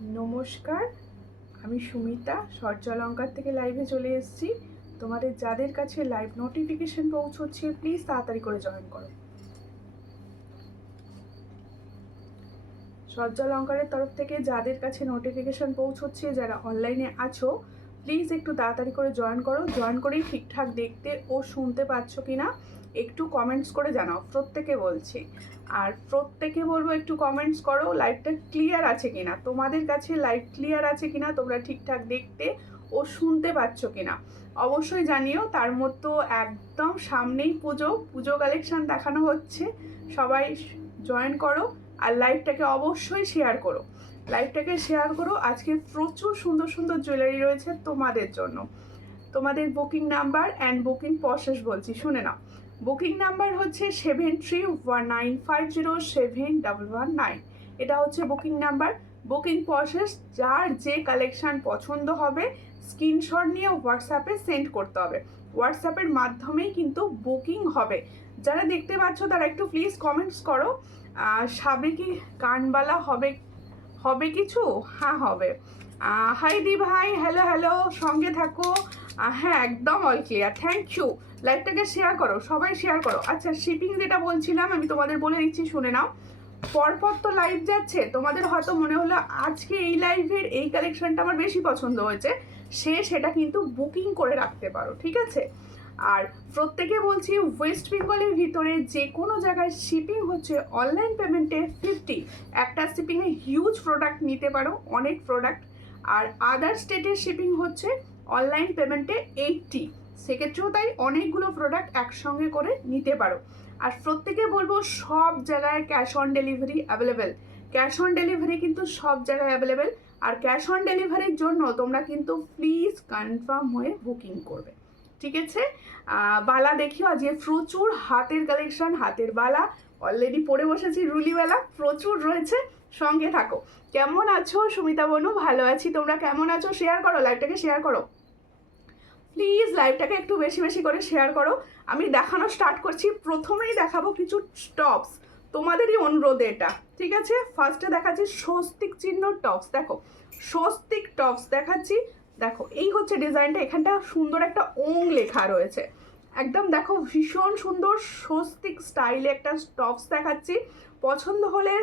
নমস্কার, আমি সুমিতা সূর্যালঙ্কার থেকে লাইভে চলে এসেছি। তোমাদের যাদের কাছে লাইভ নোটিফিকেশন পৌঁছচ্ছে প্লিজ তাড়াতাড়ি করে জয়েন করো। সূর্যালঙ্কারের তরফ থেকে যাদের কাছে নোটিফিকেশন পৌঁছচ্ছে, যারা অনলাইনে আছো, প্লিজ একটু তাড়াতাড়ি করে জয়েন করো। জয়েন করেই ঠিকঠাক দেখতে ও শুনতে পাচ্ছ কিনা একটু কমেন্টস করে জানাও, প্রত্যেকে বলছি। আর প্রত্যেকে বলবো একটু কমেন্টস করো লাইভটা ক্লিয়ার আছে কিনা, তোমাদের কাছে লাইভ ক্লিয়ার আছে কিনা, তোমরা ঠিকঠাক দেখতে ও শুনতে পাচ্ছ কিনা অবশ্যই জানিও। তার মতো একদম সামনেই পুজো কালেকশন দেখানো হচ্ছে, সবাই জয়েন করো আর লাইভটাকে অবশ্যই শেয়ার করো। লাইভটাকে শেয়ার করো। আজকে প্রচুর সুন্দর সুন্দর জুয়েলারি রয়েছে তোমাদের জন্য। তোমাদের booking number and booking process বলছি, শুনে নাও। বুকিং নাম্বার হচ্ছে 7319507119। এটা হচ্ছে বুকিং নাম্বার। বুকিং প্রসেস, যার যে কালেকশান পছন্দ হবে স্ক্রিনশট নিয়ে হোয়াটসঅ্যাপে সেন্ড করতে হবে। হোয়াটসঅ্যাপের মাধ্যমেই কিন্তু বুকিং হবে। যারা দেখতে পাচ্ছ তারা একটু প্লিজ কমেন্টস করো। সাবেকি কানবালা হবে হবে কিছু? হ্যাঁ হবে। হাই দি ভাই, হ্যালো হ্যালো, সঙ্গে থাকো। হ্যাঁ একদম অল ক্লিয়ার, থ্যাংক ইউ। লাইভটাকে শেয়ার করো, সবাই শেয়ার করো। আচ্ছা, শিপিং যেটা বলছিলাম আমি তোমাদের বলে দিচ্ছি, শুনে নাও। পরপর তো লাইভ যাচ্ছে, তোমাদের হয়তো মনে হলো আজকে এই লাইভের এই কালেকশনটা আমার বেশি পছন্দ হয়েছে, সেটা কিন্তু বুকিং করে রাখতে পারো, ঠিক আছে? আর প্রত্যেকে বলছি, ওয়েস্ট বেঙ্গলের ভিতরে যে কোনো জায়গায় শিপিং হচ্ছে অনলাইন পেমেন্টে 50। একটা শিপিংয়ে হিউজ প্রোডাক্ট নিতে পারো, অনেক প্রোডাক্ট। আর আদার স্টেটের শিপিং হচ্ছে অনলাইন পেমেন্টে 80। সেক্ষেত্রেও তাই অনেকগুলো প্রোডাক্ট একসঙ্গে করে নিতে পারো। আর প্রত্যেকে বলবো সব জায়গায় cash on delivery available. Cash on delivery কিন্তু সব জায়গায় অ্যাভেলেবেল। আর ক্যাশ অন ডেলিভারির জন্য তোমরা কিন্তু প্লিজ কনফার্ম হয়ে বুকিং করবে, ঠিক আছে? বালা দেখিও, আজকে প্রচুর হাতের কালেকশন, হাতের বালা অলরেডি পরে বসেছি, রুলিওয়ালা প্রচুর রয়েছে, সঙ্গে থাকো। কেমন আছো সুমিতা বনু? ভালো আছি, তোমরা কেমন আছো? শেয়ার করো, লাইভটাকে শেয়ার করো প্লিজ, লাইভটাকে একটু বেশি বেশি করে শেয়ার করো। আমি দেখানো স্টার্ট করছি। প্রথমেই দেখাবো কিছু টপস, তোমাদেরই অনুরোধে এটা, ঠিক আছে? ফার্স্টে দেখাচ্ছি স্বস্তিক চিহ্ন টপস। দেখো স্বস্তিক টপস দেখাচ্ছি। দেখো এই হচ্ছে ডিজাইনটা, এখানটা সুন্দর একটা ওং লেখা রয়েছে, একদম দেখো ভীষণ সুন্দর স্বস্তিক স্টাইলে একটা টপস দেখাচ্ছি। পছন্দ হলে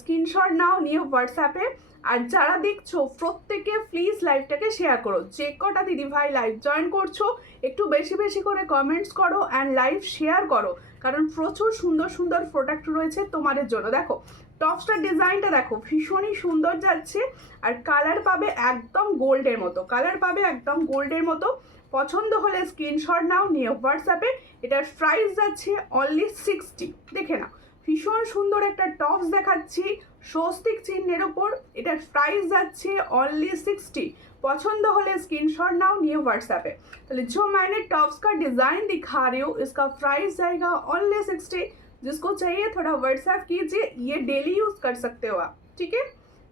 স্ক্রিনশট নাও, নিয়ে হোয়াটসঅ্যাপে। আর যারা দেখছো প্রত্যেকে প্লিজ লাইভটাকে শেয়ার করো। যে কটা দিদিভাই লাইভ জয়েন করছো একটু বেশি বেশি করে কমেন্টস করো অ্যান্ড লাইভ শেয়ার করো, কারণ প্রচুর সুন্দর সুন্দর প্রোডাক্ট রয়েছে তোমাদের জন্য। দেখো টপসটার ডিজাইনটা দেখো ভীষণই সুন্দর যাচ্ছে। আর কালার পাবে একদম গোল্ডের মতো, কালার পাবে একদম গোল্ডের মতো। পছন্দ হলে স্ক্রিনশট নাও, নিয়ে হোয়াটসঅ্যাপে। এটার প্রাইস যাচ্ছে অনলি 60। দেখে নাও ভীষণ সুন্দর একটা টপস দেখাচ্ছি স্বস্তিক চিহ্নের ওপর। এটার প্রাইস যাচ্ছে অনলি 60। पसंद होले स्क्रीनशॉट नाउ, निए व्हाट्सएप पे। तो जो मैंने टॉप्स का डिज़ाइन दिखा रही हूँ इसका प्राइस जाएगा ओनली 60। जिसको चाहिए थोड़ा व्हाट्सएप कीजिए, ये डेली यूज़ कर सकते हो आप, ठीक है?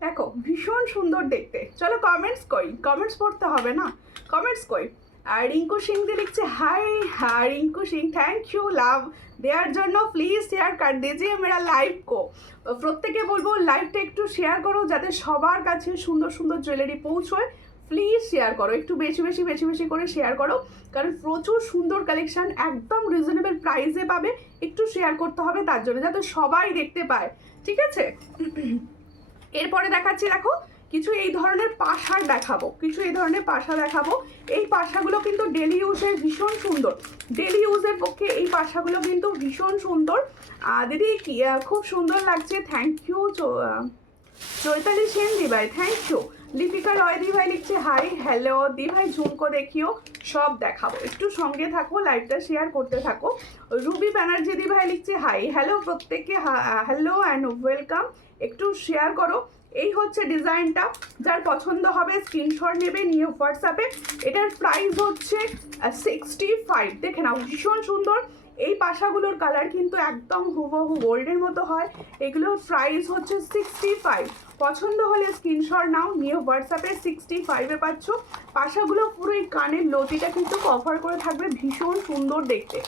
देखो भीषण सुंदर देखते। चलो कमेंट्स कोई, कमेंट्स पढ़ते হবে না, कमेंट्स कोई। আর রিঙ্কু সিং দি লিখছে হাই। হ্যাঁ Rinku Singh, thank you love দেওয়ার জন্য। প্লিজ শেয়ার कर दीजिए मेरा लाइव को। প্রত্যেকে বলবো লাইভটা একটু শেয়ার করো যাতে সবার কাছে সুন্দর সুন্দর জুয়েলারি পৌঁছয়। প্লিজ শেয়ার করো, একটু বেশি বেশি বেশি বেশি করে শেয়ার করো, কারণ প্রচুর সুন্দর কালেকশন একদম রিজনেবল প্রাইসে পাবে। একটু শেয়ার করতে হবে তার জন্য, যাতে সবাই দেখতে পায়, ঠিক আছে? এরপরে দেখাচ্ছি, দেখো কিছু এই ধরনের পাশার দেখাবো, কিছু এই ধরনের পাশা দেখাবো। এই পাশাগুলো কিন্তু ডেলি ইউজের ভীষণ সুন্দর, ডেলি ইউজের পক্ষে এই পাশাগুলো কিন্তু ভীষণ সুন্দর। দিদি খুব সুন্দর লাগছে, থ্যাংক ইউ। চৈতালি সেন দি ভাই, থ্যাংক ইউ। লিপিকা রয় দি ভাই লিখছে হাই হ্যালো। দি ভাই ঝুমকো দেখিও, সব দেখাবো, একটু সঙ্গে থাকো, লাইভটা শেয়ার করতে থাকো। রুবি ব্যানার্জি দি ভাই লিখছে হাই হ্যালো, প্রত্যেককে হ্যালো অ্যান্ড ওয়েলকাম, একটু শেয়ার করো। এই হচ্ছে ডিজাইনটা, যার পছন্দ হবে স্ক্রিনশট নেবে, নিয়ে হোয়াটসঅ্যাপে। এটার প্রাইস হচ্ছে 65। দেখে নাও ভীষণ সুন্দর। এই পাশাগুলোর কালার কিন্তু একদম হুবহু গোল্ডের মতো হয়। এগুলোর প্রাইস হচ্ছে 65। পছন্দ হলে স্ক্রিনশট নাও, নিয়ে হোয়াটসঅ্যাপে। 65-এ পাচ্ছ। পাশাগুলো পুরো এই কানের লতিটা কিন্তু কভার করে থাকবে, ভীষণ সুন্দর দেখতে।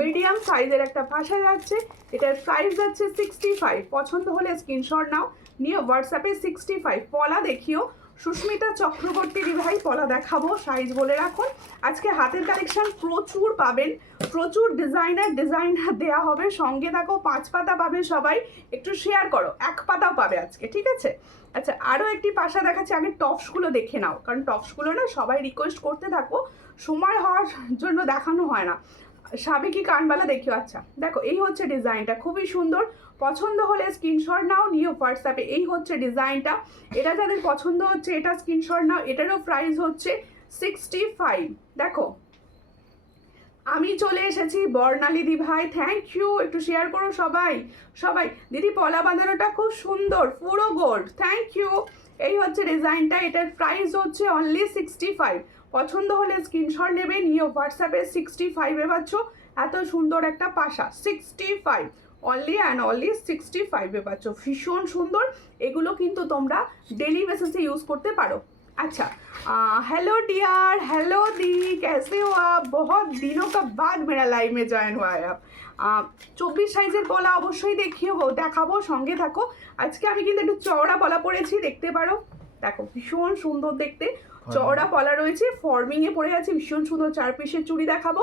মিডিয়াম সাইজের একটা পাশা যাচ্ছে, এটার প্রাইস যাচ্ছে 65। পছন্দ হলে স্ক্রিনশট নাও। নিয়ে হোয়াটসঅ্যাপে 65। পলা দেখিও, সুস্মিতা চক্রবর্তী দিভাই পলা দেখাবো, সাইজ বলে রাখুন। আজকে হাতের কালেকশন প্রচুর পাবেন, প্রচুর ডিজাইনার দেওয়া হবে, সঙ্গে থাকো। 5 পাতা পাবে সবাই, একটু শেয়ার করো, 1 পাতাও পাবে আজকে, ঠিক আছে? আচ্ছা, আরও একটি পাশা দেখাচ্ছি, আগে টপসগুলো দেখে নাও, কারণ টপসগুলো না সবাই রিকোয়েস্ট করতে থাকো, সময় হওয়ার জন্য দেখানো হয় না। সাবেকি কানবালা দেখিও। আচ্ছা দেখো, এই হচ্ছে ডিজাইনটা, খুবই সুন্দর। পছন্দ হলে স্ক্রিনশট নাও, নিয়ে হোয়াটসঅ্যাপে। এই হচ্ছে ডিজাইনটা, এটা যাদের পছন্দ হচ্ছে এটা স্ক্রিনশট নাও। এটারও প্রাইস হচ্ছে 65। দেখো, আমি চলে এসেছি বর্ণালী দি ভাই, থ্যাংক ইউ, একটু শেয়ার করো সবাই সবাই। দিদি পলা বাঁধানোটা খুব সুন্দর, পুরো গোল্ড, থ্যাংক ইউ। এই হচ্ছে ডিজাইনটা, এটার প্রাইস হচ্ছে অনলি 65। পছন্দ হলে স্ক্রিনশট নেবে, নিয়ে হোয়াটসঅ্যাপে 65-এ পাচ্ছ। এত সুন্দর একটা পাশা, 65 অনলি অ্যান্ড অনলি 65-এ পাচ্ছ, ভীষণ সুন্দর। এগুলো কিন্তু তোমরা ডেলি বেসিসে ইউজ করতে পারো। अच्छा, हेलो डियर, हेलो दी, कैसे हो आप? बहुत दिनों का बाद मेरा लाइव में जॉइन हुआ है आप। 24 সাইজের পলা অবশ্যই দেখাবো, সঙ্গে থাকো। আজকে আমি কিন্তু একটু চওড়া পলা পরেছি, দেখতে পারো। দেখো ভীষণ সুন্দর দেখতে, চওড়া পলা রয়েছে, ফর্মিংয়ে পরে আছে, ভীষণ সুন্দর। 4 পিসের চুড়ি দেখাবো,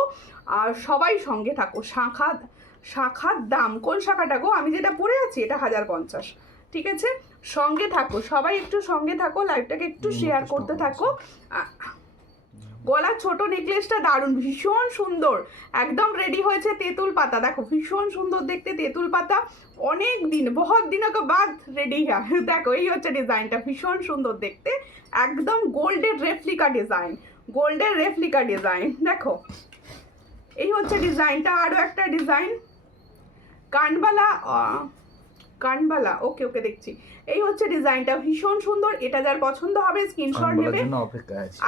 আর সবাই সঙ্গে থাকো। শাখার দাম কোন শাখাটা গো? আমি যেটা পরে আছি এটা 1050, ঠিক আছে? সঙ্গে থাকো সবাই, একটু সঙ্গে থাকো, লাইভটাকে একটু শেয়ার করতে থাকো। গলার ছোট নেকলেসটা দারুণ, ভীষণ সুন্দর, একদম রেডি হয়েছে। তেঁতুল পাতা দেখো, ভীষণ সুন্দর দেখতে, তেঁতুল পাতা। অনেক দিন, বহুত দিনों के बाद রেডি है। দেখো, এই হচ্ছে ডিজাইনটা, ভীষণ সুন্দর দেখতে, একদম গোল্ডের রেপ্লিকা ডিজাইন, গোল্ডের রেপ্লিকা ডিজাইন। দেখো, এই হচ্ছে ডিজাইনটা। আরও একটা ডিজাইন কানবালা, ওকে ওকে, দেখছি। এই হচ্ছে ডিজাইনটা, ভীষণ সুন্দর। এটা যার পছন্দ হবে স্ক্রিনশট নেবে।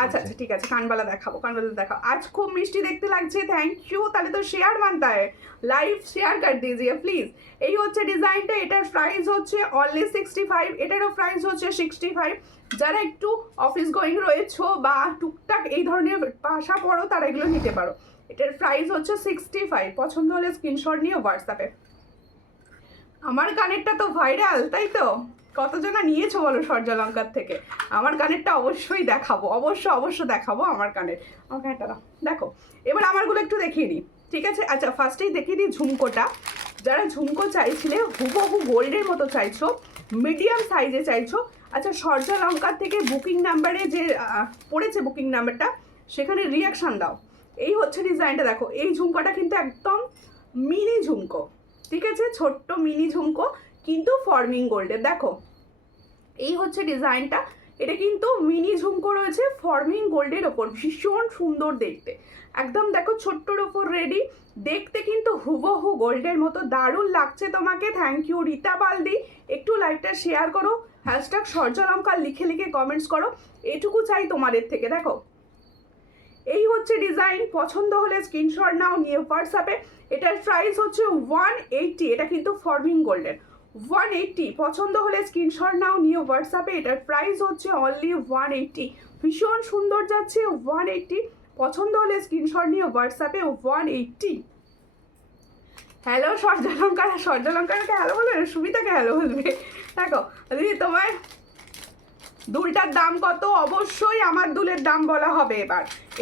আচ্ছা আচ্ছা, ঠিক আছে, কানবালা দেখাবো, কানবালা দেখাও। আজ খুব মিষ্টি দেখতে লাগছে, থ্যাংক ইউ। তাহলে তো শেয়ার মানতা है, লাইভ শেয়ার কর দিজিয়ে প্লিজ। এই হচ্ছে ডিজাইনটা, এটার প্রাইস হচ্ছে অনলি 65, এটারও প্রাইস হচ্ছে 65। যারা একটু অফিস গোয়িং রয়েছো বা টুকটাক এই ধরনের ভাষা পড়ো, তারা এগুলো নিতে পারো। এটার প্রাইস হচ্ছে 65। পছন্দ হলে স্ক্রিনশট নিয়ে হোয়াটসঅ্যাপে। আমার কানেরটা তো ভাইরাল, তাই তো? কতজনা নিয়েছো বলো সূর্যালঙ্কার থেকে? আমার কানেরটা অবশ্যই দেখাবো, অবশ্য দেখাবো আমার কানেরটা দেখো। এবার আমারগুলো একটু দেখিয়ে দিই, ঠিক আছে? আচ্ছা, ফার্স্টেই দেখিয়ে দিই ঝুমকোটা। যারা ঝুমকো চাইছিলে, হুবহু গোল্ডের মতো চাইছো, মিডিয়াম সাইজে চাইছো, আচ্ছা সূর্যালঙ্কার থেকে বুকিং নাম্বারে যে পড়েছে বুকিং নাম্বারটা, সেখানে রিয়াকশান দাও। এই হচ্ছে ডিজাইনটা, দেখো। এই ঝুমকোটা কিন্তু একদম মিনি ঝুমকো, ঠিক আছে? ছোট্ট মিনি ঝুমকো, কিন্তু ফর্মিং গোল্ডের। দেখো, এই হচ্ছে ডিজাইনটা, এটা কিন্তু মিনি ঝুমকো রয়েছে ফর্মিং গোল্ডের ওপর, ভীষণ সুন্দর দেখতে, একদম দেখো ছোট্টর ওপর রেডি, দেখতে কিন্তু হুবহু গোল্ডের মতো, দারুণ লাগছে তোমাকে। থ্যাংক ইউ রীতা বালদি, একটু লাইভটা শেয়ার করো, হ্যাশট্যাগ সূর্যালঙ্কার লিখে লিখে কমেন্টস করো, এটুকু চাই তোমাদের থেকে। দেখো, এই হচ্ছে ডিজাইন, পছন্দ হলে স্ক্রিনশট নাও, নিয়ে হোয়াটসঅ্যাপে। এটার প্রাইস হচ্ছে 180, এটা কিন্তু ফর্মিং গোল্ডের, 180। পছন্দ হলে স্ক্রিনশট নাও, নিয়ে হোয়াটসঅ্যাপে। এটার প্রাইস হচ্ছে অনলি 180, ভীষণ সুন্দর যাচ্ছে, 180। পছন্দ হলে স্ক্রিনশট নিয়ে হোয়াটসঅ্যাপে, 180। হ্যালো সূর্যালঙ্কারকে হ্যালো বলবে, সুমিতাকে হ্যালো বলবে। দেখো দিদি, তোমার দুলটার দাম কত? অবশ্যই আমার দুলের দাম বলা হবে।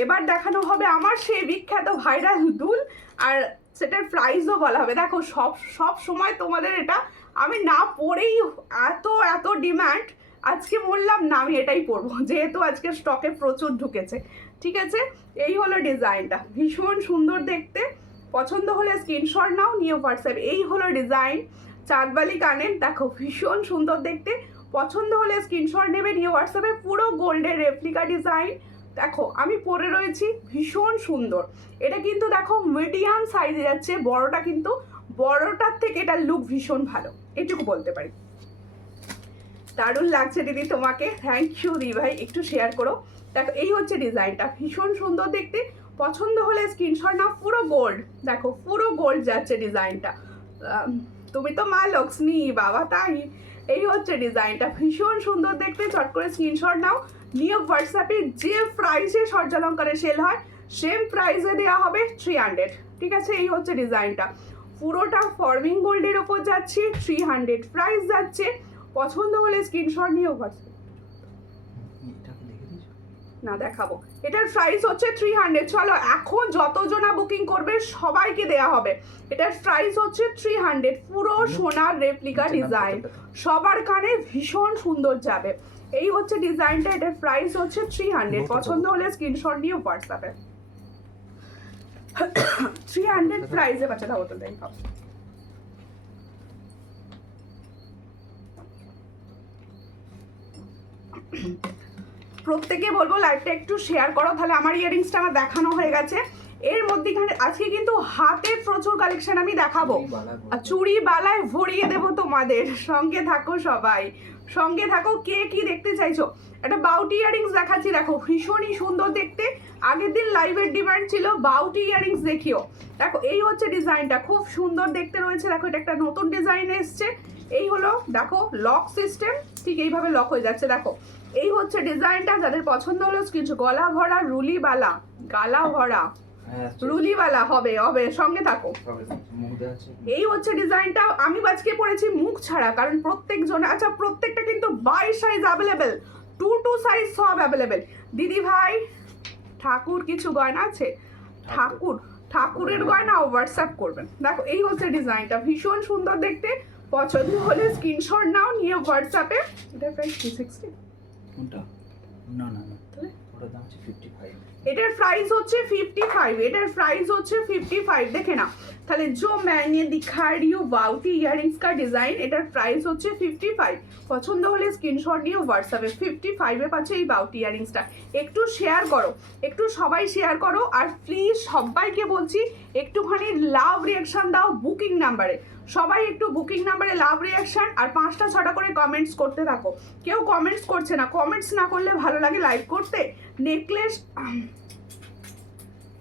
এবার দেখানো হবে আমার সেই বিখ্যাত ভাইরাল দুল, আর সেটার প্রাইসও বলা হবে। দেখো, সব সময় তোমাদের এটা আমি না পরেই এত ডিমান্ড, আজকে বললাম না আমি এটাই পরবো, যেহেতু আজকে স্টকে প্রচুর ঢুকেছে, ঠিক আছে? এই হলো ডিজাইনটা, ভীষণ সুন্দর দেখতে। পছন্দ হলে স্ক্রিনশট নাও, নিয়ে হোয়াটসঅ্যাপ। এই হলো ডিজাইন, চাঁদবালি কানের, দেখো ভীষণ সুন্দর দেখতে। পছন্দ হলে স্ক্রিনশট নেবে, নিয়ে হোয়াটসঅ্যাপে। পুরো গোল্ডের রেপ্লিকা ডিজাইন, দেখো আমি পরে রয়েছি, ভীষণ সুন্দর। এটা কিন্তু দেখো মিডিয়াম সাইজে যাচ্ছে, বড়টা কিন্তু বড়টার থেকে এটার লুক ভীষণ ভালো, এটুকু বলতে পারি। দারুণ লাগছে দিদি তোমাকে, থ্যাংক ইউ দি ভাই, একটু শেয়ার করো। দেখো, এই হচ্ছে ডিজাইনটা, ভীষণ সুন্দর দেখতে। পছন্দ হলে স্ক্রিনশট নাও, পুরো গোল্ড, দেখো পুরো গোল্ড যাচ্ছে ডিজাইনটা। তুমি তো মা লক্ষ্মী বাবা, তাই। এই হচ্ছে ডিজাইনটা, ভীষণ সুন্দর দেখতে। চট করে স্ক্রিনশট নাও, নিয়ে হোয়াটসঅ্যাপে। যে প্রাইসে সূর্যালঙ্কারে সেল হয়, সেম প্রাইসে দেওয়া হবে 300, ঠিক আছে? এই হচ্ছে ডিজাইনটা, পুরোটা ফর্মিং গোল্ডের ওপর যাচ্ছে, 300 প্রাইস যাচ্ছে। পছন্দ হলে স্ক্রিনশট নিয়ে হোয়াটসঅ্যাপ না দেখাবো। এটার প্রাইস হচ্ছে 300। চলো এখন যতজনা বুকিং করবে সবাইকে দেয়া হবে। এটার প্রাইস হচ্ছে 300, পুরো সোনার রেপ্লিকা ডিজাইন, সবার কানে ভীষণ সুন্দর যাবে। এই হচ্ছে ডিজাইনটা, এটার প্রাইস হচ্ছে 300। পছন্দ হলে স্ক্রিনশট নিয়ে হোয়াটসঅ্যাপে 300 প্রাইসে বাচ্চাটা বোতল দেয়। প্রত্যেকে বলবো লাইভটা একটু শেয়ার করো, তাহলে আমার ইয়ারিংসটা আমার দেখানো হয়ে গেছে। এর মধ্যেখানে আজকে কিন্তু হাতের প্রচুর কালেকশন আমি দেখাবো, আর চুড়ি বালায় ভরিয়ে দেবো তোমাদের। সঙ্গে থাকো সবাই, সঙ্গে থাকো। কে কি দেখতে চাইছো? একটা বাউটি ইয়ারিংস দেখাচ্ছি, দেখো ভীষণই সুন্দর দেখতে। আগের দিন লাইভের ডিমান্ড ছিল বাউটি ইয়ারিংস দেখিও। দেখো এই হচ্ছে ডিজাইনটা, খুব সুন্দর দেখতে রয়েছে। দেখো এটা একটা নতুন ডিজাইন এসছে। এই হলো দেখো লক সিস্টেম, ঠিক এইভাবে লক হয়ে যাচ্ছে। দেখো এই হচ্ছে ডিজাইনটা, যাদের পছন্দ হলো কিছু গলা ভরা রুলিবালা, গালা ভরা রুলিবালা হবে হবে, সঙ্গে থাকো। এই হচ্ছে ডিজাইনটা, আমি আজকে পরেছি মুখ ছাড়া, কারণ প্রত্যেক জন, আচ্ছা প্রত্যেকটা কিন্তু 22 সাইজ অ্যাভেলেবেল, 2 সাইজ সব অ্যাভেলেবেল। দিদি ভাই ঠাকুর কিছু গয়না আছে? ঠাকুরের গয়না হোয়াটসঅ্যাপ করবেন। দেখো এই হচ্ছে ডিজাইনটা, ভীষণ সুন্দর দেখতে। পছন্দ হলে স্ক্রিনশট নাও, নিয়ে হোয়াটসঅ্যাপে। এটা প্রাইস 360। কোনটা? না না না, ওটার দাম হচ্ছে 55। এটার প্রাইস হচ্ছে 55, এটার প্রাইস হচ্ছে 55। দেখে না তাহলে, जो मैंने दिखा रही हूँ बाउटी इयररिंग्स का डिजाइन, এটার প্রাইস হচ্ছে 55। পছন্দ হলে স্ক্রিনশট নিয়ে হোয়াটসঅ্যাপে 55-এ পাচ্ছে এই বাউটি ইয়ারিংসটা। একটু শেয়ার করো, একটু সবাই শেয়ার করো, আর প্লিজ সবাইকে বলছি একটুখানি লাভ রিয়াকশন দাও বুকিং নাম্বারে। সবাই একটু বুকিং নাম্বারে লাভ রিয়াকশন আর 5টা 6টা করে কমেন্টস করতে থাকো। কেউ কমেন্টস করছে না, কমেন্টস না করলে ভালো লাগে লাইভ করতে। নেকলেস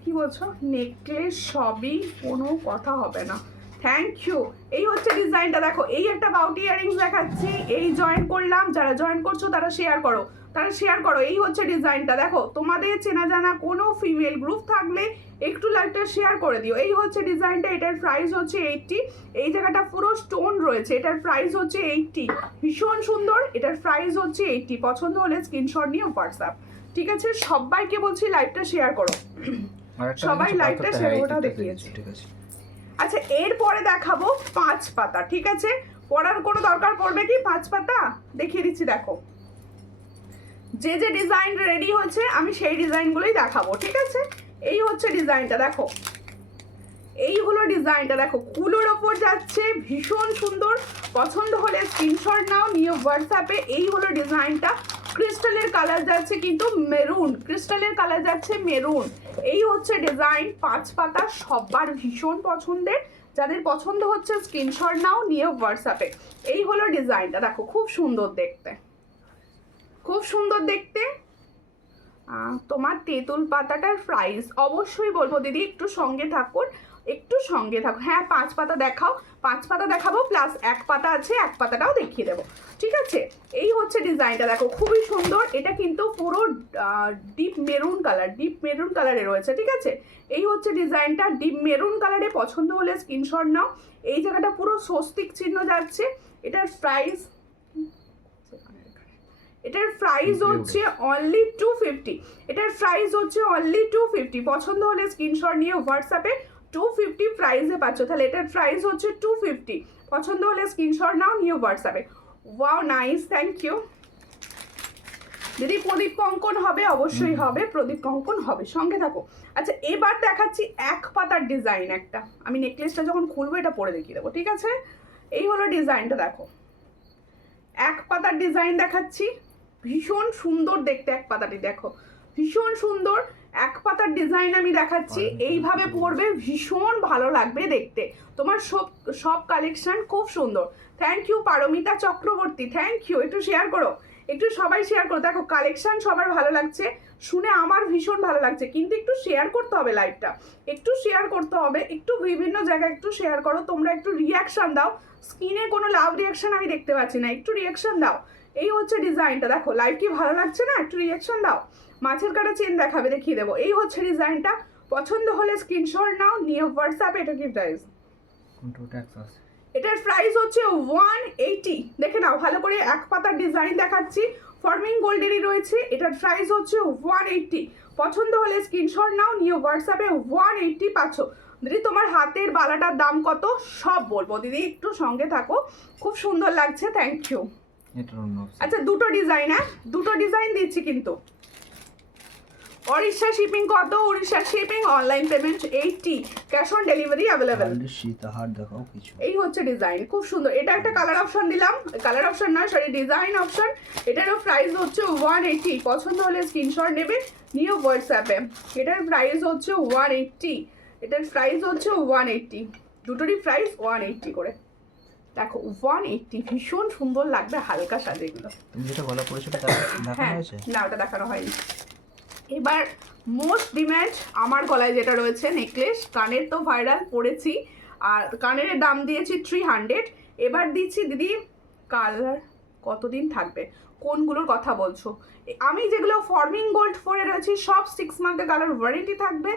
কি বলছো? নেকলেস সবই, কোনো কথা হবে না। Thank you. এই হচ্ছে ডিজাইনটা, দেখো এই একটা বাউটি ইয়ারিংস দেখাচ্ছি। এই জয়েন করলাম, যারা জয়েন করছো তারা শেয়ার করো, তারা শেয়ার করো। এই হচ্ছে ডিজাইনটা, দেখো তোমাদের চেনা জানা কোনো ফিমেল গ্রুপ থাকলে একটু লাইভটা শেয়ার করে দিও। এই হচ্ছে ডিজাইনটা, এটার প্রাইস হচ্ছে 80। এই জায়গাটা পুরো স্টোন রয়েছে, এটার প্রাইস হচ্ছে 80। ভীষণ সুন্দর, এটার প্রাইস হচ্ছে 80। পছন্দ হলে স্ক্রিনশট নিয়ে হোয়াটসঅ্যাপ। ঠিক আছে, সবাইকে বলছি লাইভটা শেয়ার করো, সবাই লাইভটা শেয়ার ওটা দেখিয়েছি। ঠিক আছে, আচ্ছা এরপরে দেখাবো 5 পাতা। ঠিক আছে, পড়ার কোনো দরকার পড়বে কি? 5 পাতা দেখিয়ে দিচ্ছি। দেখো যে যে ডিজাইন রেডি হচ্ছে আমি সেই ডিজাইনগুলোই দেখাবো। ঠিক আছে, এই হচ্ছে ডিজাইনটা, দেখো এই হলো ডিজাইনটা, দেখো কুলোর ওপর যাচ্ছে, ভীষণ সুন্দর। পছন্দ হলে স্ক্রিনশট নাও, নিয়ে হোয়াটসঅ্যাপে। এই হলো ডিজাইনটা, ক্রিস্টালের কালার যাচ্ছে কিন্তু মেরুন, ক্রিস্টালের কালার যাচ্ছে মেরুন। এই হচ্ছে ডিজাইন, 5 পাতা, সবার ভীষণ পছন্দের। যাদের পছন্দ হচ্ছে স্ক্রিনশট নাও, নিয়ে হোয়াটসঅ্যাপে। এই হলো ডিজাইনটা, দেখো খুব সুন্দর দেখতে, খুব সুন্দর দেখতে। তোমার তেঁতুল পাতাটার প্রাইস অবশ্যই বলবো দিদি, একটু সঙ্গে থাকুন, একটু সঙ্গে থাকো। হ্যাঁ 5 পাতা দেখাও, 5 পাতা দেখাবো, প্লাস 1 পাতা আছে, 1 পাতাটাও দেখিয়ে দেবো। ঠিক আছে, এই হচ্ছে ডিজাইনটা, দেখো খুবই সুন্দর। এটা কিন্তু পুরো deep maroon colour, deep maroon কালারে রয়েছে। ঠিক আছে, এই হচ্ছে ডিজাইনটা, ডিপ মেরুন কালারে। পছন্দ হলে স্ক্রিনশট নাও। এই জায়গাটা পুরো স্বস্তিক চিহ্ন যাচ্ছে। এটার প্রাইস, এটার প্রাইস হচ্ছে অনলি 250। এটার প্রাইস হচ্ছে অনলি 250। পছন্দ হলে স্ক্রিনশট নিয়ে হোয়াটসঅ্যাপে 250 প্রাইসে পাচ্ছ। তাহলে এটার প্রাইস হচ্ছে 250। পছন্দ হলে স্ক্রিনশট নাও, নিয়ে হোয়াটসঅ্যাপে। ওয়াও নাইস, থ্যাংক ইউ দিদি। প্রদীপ কঙ্কন হবে? অবশ্যই হবে, প্রদীপ কঙ্কন হবে, সঙ্গে থাকো। আচ্ছা এবার দেখাচ্ছি 1 পাতার ডিজাইন একটা। আমি নেকলেসটা যখন খুলবো এটা পরে দেখিয়ে দেবো। ঠিক আছে, এই হলো ডিজাইনটা, দেখো 1 পাতার ডিজাইন দেখাচ্ছি, ভীষণ সুন্দর দেখতে। 1 পাতাটি দেখো ভীষণ সুন্দর, 1 পাতার ডিজাইন আমি দেখাচ্ছি। এইভাবে পরবে, ভীষণ ভালো লাগবে দেখতে। তোমার সব কালেকশন খুব সুন্দর। Thank you Paramita Chakraborty, thank you. একটু শেয়ার করো, একটু সবাই শেয়ার করো। দেখো কালেকশন সবার ভালো লাগছে, শুনে আমার ভীষণ ভালো লাগছে, কিন্তু একটু শেয়ার করতে হবে লাইভটা, একটু শেয়ার করতে হবে, একটু বিভিন্ন জায়গায় একটু শেয়ার করো। তোমরা একটু রিয়াকশন দাও, স্ক্রিনে কোনো লাভ রিয়াকশন আমি দেখতে পাচ্ছি না, একটু রিয়াকশন দাও। এই হচ্ছে ডিজাইনটা, দেখো লাইভ কি ভালো লাগছে না? একটু রিয়াকশন দাও। মাছের কাটা চেন দেখাবে, দেখিয়ে দেবো। এই হচ্ছে ডিজাইনটা, পছন্দ হলে স্ক্রিনশট নাও, নিয়ে হোয়াটসঅ্যাপে। এটা কি প্রাইস? এটার প্রাইস হচ্ছে 180। দেখে নাও ভালো করে, এক পাতার ডিজাইন দেখাচ্ছি, ফর্মিং গোল্ডেরই রয়েছে। এটার প্রাইস হচ্ছে 180। পছন্দ হলে স্ক্রিনশট নাও, নিয়ে হোয়াটসঅ্যাপে 180 পাচ্ছ। দিদি তোমার হাতের বালাটার দাম কত সব বলবো, দিদি একটু সঙ্গে থাকো, খুব সুন্দর লাগছে, থ্যাংক ইউ। এটা অন্য আচ্ছা দুটো ডিজাইন, হ্যাঁ দুটো ডিজাইন দিচ্ছি কিন্তু। উড়িষ্যা শিপিং কত? Orissa shipping online payment 80, cash on delivery available. সীতাহার দেখাও কিছু। এই হচ্ছে ডিজাইন, খুব সুন্দর। এটা একটা কালার অপশন দিলাম, কালার অপশন না সরি ডিজাইন অপশন। এটারও প্রাইস হচ্ছে 180। পছন্দ হলে স্ক্রিনশট নেবে, নিয়ে হোয়াটসঅ্যাপে। এটার প্রাইস হচ্ছে 180, এটার প্রাইস হচ্ছে 180, দুটোরই প্রাইস 180 করে। দেখো 180, ভীষণ সুন্দর লাগবে হালকা সাজে এগুলো। তুমি যেটা গলা পড়েছো ওটা দেখানো হ্যাঁ হয়েছে? না ওটা দেখানো হয়নি। এবার মোস্ট ডিম্যান্ড আমার গলায় যেটা রয়েছে নেকলেস, কানের তো ভাইরাল পড়েছি, আর কানের দাম দিয়েছি 300। এবার দিচ্ছি দিদি কালার কতদিন থাকবে, কোনগুলোর কথা বলছো? আমি যেগুলো ফর্মিং গোল্ড পরে রয়েছি সব 6 মান্থের কালার ওয়ারেন্টি থাকবে।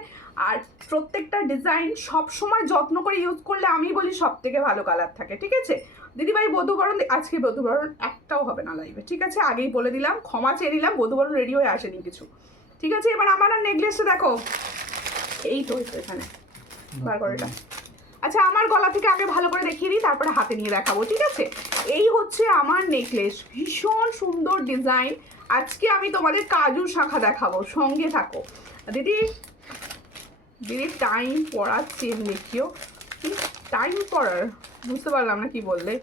আর প্রত্যেকটা ডিজাইন সব সময় যত্ন করে ইউজ করলে আমি বলি সব থেকে ভালো কালার থাকে, ঠিক আছে দিদিভাই? বধূবরণ আজকে বধূবরণ একটাও হবে না লাইভে, ঠিক আছে? আগেই বলে দিলাম, ক্ষমা চেয়ে নিলাম, বধূবরণ রেডি হয়ে আসেনি কিছু, ঠিক আছে? এবার আমার আর নেকলেসটা দেখো, এই তো এখানে বার করে এটা। আচ্ছা আমার গলা থেকে আগে ভালো করে দেখিয়ে দিই, তারপরে হাতে নিয়ে দেখাবো, ঠিক আছে? এই হচ্ছে আমার নেকলেস, ভীষণ সুন্দর ডিজাইন। আজকে আমি তোমাদের কাজু শাখা দেখাবো, সঙ্গে থাকো। দিদি দিদি টাইম পড়াচ্ছি, দেখিও টাইম পড়ার, বুঝতে পারলাম না কি বললে।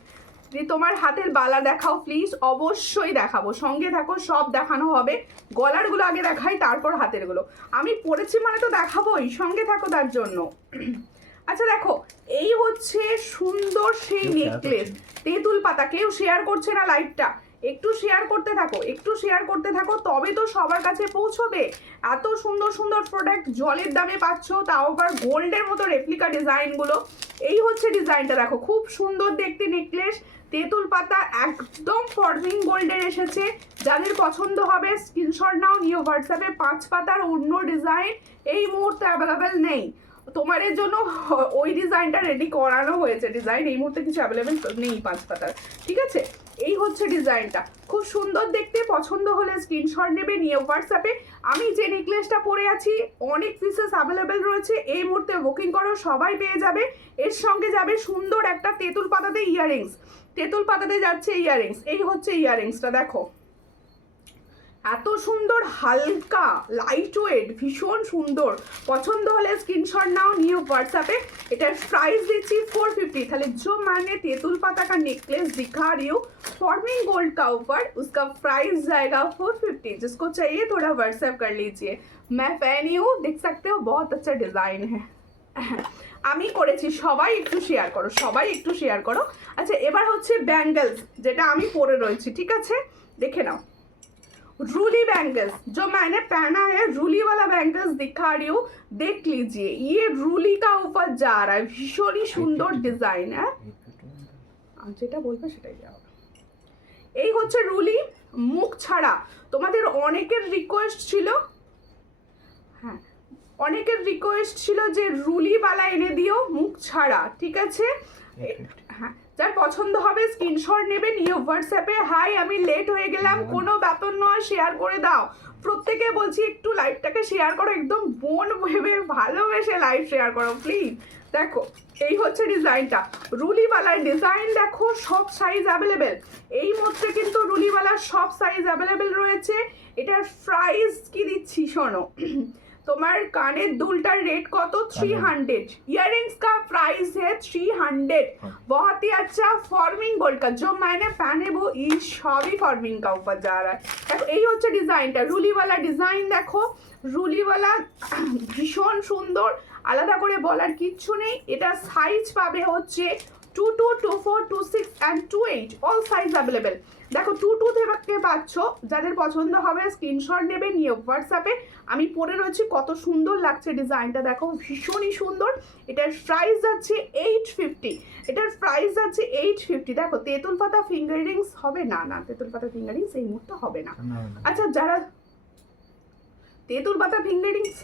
দিদি তোমার হাতের বালা দেখাও প্লিজ, অবশ্যই দেখাবো, সঙ্গে থাকো, সব দেখানো হবে। গলারগুলো আগে দেখাই, তারপর হাতেরগুলো। আমি পড়েছি মানে তো দেখাবোই, সঙ্গে থাকো তার জন্য। আচ্ছা দেখো, এই হচ্ছে সুন্দর সেই নেকলেস, তেঁতুল পাতা। কেউ শেয়ার করছে না লাইভটা, একটু শেয়ার করতে থাকো, একটু শেয়ার করতে থাকো, তবে তো সবার কাছে পৌঁছবে। এত সুন্দর সুন্দর প্রোডাক্ট জলের দামে পাচ্ছ, তাও আবার গোল্ডের মতো রেপ্লিকা ডিজাইনগুলো। এই হচ্ছে ডিজাইনটা দেখো, খুব সুন্দর দেখতে নেকলেস, তেঁতুল পাতা, একদম ফর্মিং গোল্ডের এসেছে। যাদের পছন্দ হবে স্ক্রিনশট নাও, নিয়ে হোয়াটসঅ্যাপে। 5 পাতার অন্য ডিজাইন এই মুহূর্তে অ্যাভেলেবেল নেই, তোমাদের জন্য ওই ডিজাইনটা রেডি করানো হয়েছে। ডিজাইন এই মুহূর্তে কিছু অ্যাভেলেবেল নেই 5 পাতার, ঠিক আছে? এই হচ্ছে ডিজাইনটা, খুব সুন্দর দেখতে। পছন্দ হলে স্ক্রিনশট নেবে, নিয়ে হোয়াটসঅ্যাপে। আমি যে নেকলেসটা পরে আছি অনেক পিসেস অ্যাভেলেবেল রয়েছে, এই মুহূর্তে বুকিং করো, সবাই পেয়ে যাবে। এর সঙ্গে যাবে সুন্দর একটা তেঁতুল পাতাতে ইয়াররিংস, তেঁতুল পাতাতে যাচ্ছে ইয়াররিংস। এই হচ্ছে ইয়াররিংসটা দেখো, এত সুন্দর, হালকা লাইট ওয়েট, ভীষণ সুন্দর। পছন্দ হলে স্ক্রিনশট নাও, নিয়ে হোয়াट्सएप। এটার প্রাইস দিচ্ছি 450। তাহলে जो मैंने तेतुल पाता का नेकलेस दिखा रही हूँ फॉर्मिंग गोल्ड का ऊपर, उसका प्राइस जाएगा 450। जिसको चाहिए थोड़ा व्हाट्सएप कर लीजिए। मैं फैन ही हूँ, देख सकते हो बहुत अच्छा डिजाइन है। আমি করেছি, সবাই একটু শেয়ার করো, সবাই একটু শেয়ার করো। আচ্ছা এবার হচ্ছে ব্যাঙ্গেলস, যেটা আমি পরে রয়েছি, ঠিক আছে? দেখে নাও, रूली बैंगल्स जो मैंने पहना है, रूली वाला बैंगल्स दिखा रही हूँ, देख लीजिए। ये रूली का ऊपर जा रहा है, भीषण ही सुंदर डिजाइन है। যেটা বলবে সেটাই যাও। এই হচ্ছে রুলি, মুখ ছাড়া। তোমাদের অনেকের রিকোয়েস্ট ছিল, হ্যাঁ অনেকের রিকোয়েস্ট ছিল যে রুলিওয়ালা এনে দিও মুখ ছাড়া, ঠিক আছে? হ্যাঁ যার পছন্দ হবে স্ক্রিনশট নেবে, নিয়ে হোয়াটসঅ্যাপে হাই আমি লেট হয়ে গেলাম, কোনো ব্যাপার নয়, শেয়ার করে দাও। প্রত্যেকে বলছি একটু লাইভটাকে শেয়ার করো, একদম বোন ভেবে ভালোবেসে লাইভ শেয়ার করো প্লিজ। দেখো এই হচ্ছে ডিজাইনটা, রুলিওয়ালার ডিজাইন দেখো, সব সাইজ অ্যাভেলেবেল এই মুহূর্তে, কিন্তু রুলিওয়ালার সব সাইজ অ্যাভেলেবেল রয়েছে। এটার প্রাইস কি দিচ্ছি শোনো, তোমার কানের দুলটার রেট কত? 300। इयररिंग्स का प्राइस है 300। बहुत ही अच्छा फॉर्मिंग गोल्ड का, जो मैंने पहने वो ये सभी फॉर्मिंग का ऊपर जा रहा है। देखो এই হচ্ছে ডিজাইনটা, রুলিওয়ালা ডিজাইন দেখো, রুলিওয়ালা ভীষণ সুন্দর, আলাদা করে বলার কিচ্ছু নেই। এটা সাইজ পাবে হচ্ছে 22, 24, 26 and 28, অল সাইজ অ্যাভেলেবেল। দেখো 22 থেকে পাচ্ছ, যাদের পছন্দ হবে স্ক্রিনশট নেবে, নিয়ে হোয়াটসঅ্যাপে। আমি পরে রয়েছি, কত সুন্দর লাগছে ডিজাইনটা দেখো, ভীষণই সুন্দর। এটার প্রাইস যাচ্ছে 850, এটার প্রাইস যাচ্ছে 850। দেখো তেঁতুল পাতা ফিঙ্গার রিংস হবে না, না তেঁতুল পাতা ফিঙ্গার রিংস এই মুহূর্তে হবে না। আচ্ছা যারা তেঁতুল পাতা ফিঙ্গার রিংস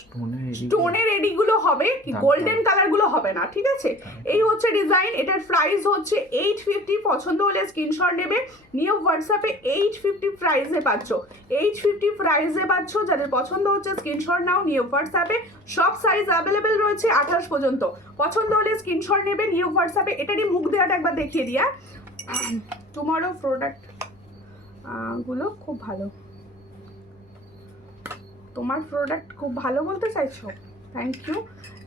স্টোনের এডিগুলো হবে, কি গোল্ডেন কালারগুলো হবে না, ঠিক আছে? এই হচ্ছে ডিজাইন, এটার প্রাইস হচ্ছে 850। পছন্দ হলে স্ক্রিনশট নেবে, নিয়ে হোয়াটসঅ্যাপে 850 প্রাইসে পাচ্ছ, 850 প্রাইসে পাচ্ছ। যাদের পছন্দ হচ্ছে স্ক্রিনশট নাও, নিয়ে হোয়াটসঅ্যাপে সব সাইজ অ্যাভেলেবেল রয়েছে 28 পর্যন্ত। পছন্দ হলে স্ক্রিনশট নেবে, নিয়ে হোয়াটসঅ্যাপে। এটারই মুখ দেওয়াটা একবার দেখিয়ে দিয়া। টুমরো প্রোডাক্ট গুলো খুব ভালো, তোমার প্রোডাক্ট খুব ভালো বলতে চাইছো, থ্যাংক ইউ।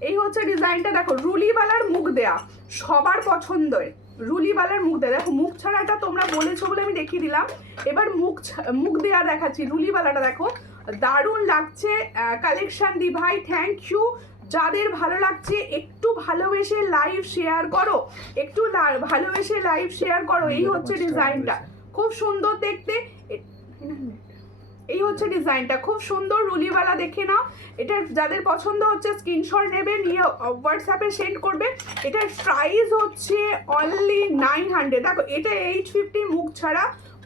এই হচ্ছে ডিজাইনটা, দেখো রুলিওয়ালার মুখ দেয়া, সবার পছন্দের রুলিওয়ালার মুখ দেয়া। দেখো মুখ ছাড়াটা তোমরা বলেছো বলে আমি দেখিয়ে দিলাম, এবার মুখ দেয়া দেখাচ্ছি। রুলিওয়ালাটা দেখো দারুণ লাগছে কালেকশন দি ভাই, থ্যাংক ইউ। যাদের ভালো লাগছে একটু ভালোবেসে লাইভ শেয়ার করো, একটু ভালোবেসে লাইভ শেয়ার করো। এই হচ্ছে ডিজাইনটা, খুব সুন্দর দেখতে। এই হচ্ছে ডিজাইনটা, খুব সুন্দর রুলিওয়ালা, দেখে নাও। এটা যাদের পছন্দ হচ্ছে স্ক্রিনশট নেবে, নিয়ে হোয়াটসঅ্যাপে সেন্ড করবে। এটার প্রাইস হচ্ছে অনলি 900। দেখো এটা 850 মুখ ছাড়া,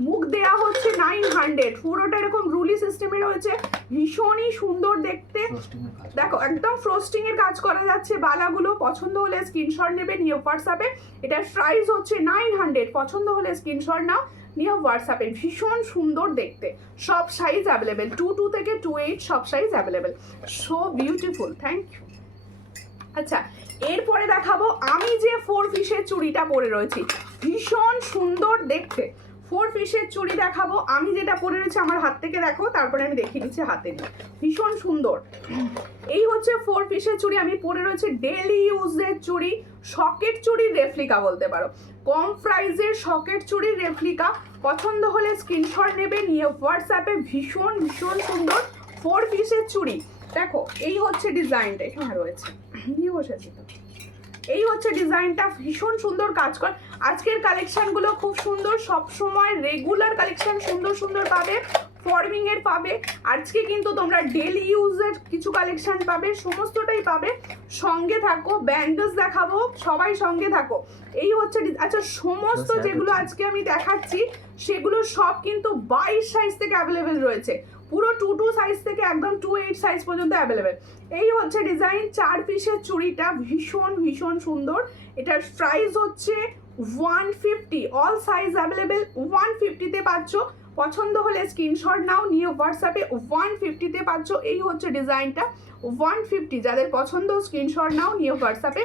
মুখ দেয়া হচ্ছে 900। পুরোটা এরকম রুলি সিস্টেমে রয়েছে, ভীষণই সুন্দর দেখতে। দেখো একদম ফ্রস্টিং এর কাজ করা যাচ্ছে বালাগুলো। পছন্দ হলে স্ক্রিনশট নেবে, নিয়ে হোয়াটসঅ্যাপে। এটার প্রাইস হচ্ছে 900। পছন্দ হলে স্ক্রিনশট নাও, নিয়ে হোয়াটসঅ্যাপে। ভীষণ সুন্দর দেখতে, সব সাইজ অ্যাভেলেবেল, 22 থেকে 28 সব size available. So beautiful, thank you. আচ্ছা এরপরে দেখাবো আমি যে 4 পিসের চুড়িটা পরে রয়েছি, ভীষণ সুন্দর দেখতে। 4 পিসের চুড়ি দেখাবো, আমি যেটা পরে রয়েছি আমার হাত থেকে দেখো, তারপরে আমি দেখিয়ে দিচ্ছি হাতে নিয়ে। ভীষণ সুন্দর, এই হচ্ছে 4 পিসের চুড়ি আমি পরে রয়েছি। ডেলি ইউজের চুড়ি, সকেট চুড়ির রেপ্লিকা বলতে পারো, কম প্রাইসের সকেট চুড়ির রেপ্লিকা। পছন্দ হলে স্ক্রিনশট নেবে, নিয়ে হোয়াটসঅ্যাপে। ভীষণ ভীষণ সুন্দর 4 পিসের চুড়ি। দেখো এই হচ্ছে ডিজাইনটা, এখানে রয়েছে নিয়ে বসেছি তো। এই হচ্ছে ডিজাইনটা, ভীষণ সুন্দর কাজ কর। আজকের কালেকশনগুলো খুব সুন্দর, সব সময় রেগুলার কালেকশন সুন্দর সুন্দর পাবে, ফর্মিং এর পাবে। আজকে কিন্তু তোমরা ডেলি ইউজের কিছু কালেকশন পাবে, সমস্তটাই পাবে। সঙ্গে থাকো, ব্যাঙ্গলস দেখাবো, সবাই সঙ্গে থাকো। এই হচ্ছে আচ্ছা সমস্ত যেগুলো আজকে আমি দেখাচ্ছি সেগুলো সব কিন্তু 22 সাইজ থেকে অ্যাভেলেবেল রয়েছে, পুরো 22 সাইজ থেকে একদম 28 সাইজ পর্যন্ত অ্যাভেলেবেল। এই হচ্ছে ডিজাইন, 4 পিসের চুড়িটা ভীষণ ভীষণ সুন্দর। এটার প্রাইস হচ্ছে 150, অল সাইজ অ্যাভেলেবেল 150-তে পাচ্ছ। পছন্দ হলে স্ক্রিনশট নাও, নিয়ে হোয়াটসঅ্যাপে 150-তে পাচ্ছ। এই হচ্ছে ডিজাইনটা 150, যাদের পছন্দ স্ক্রিনশট নাও, নিয়ে হোয়াটসঅ্যাপে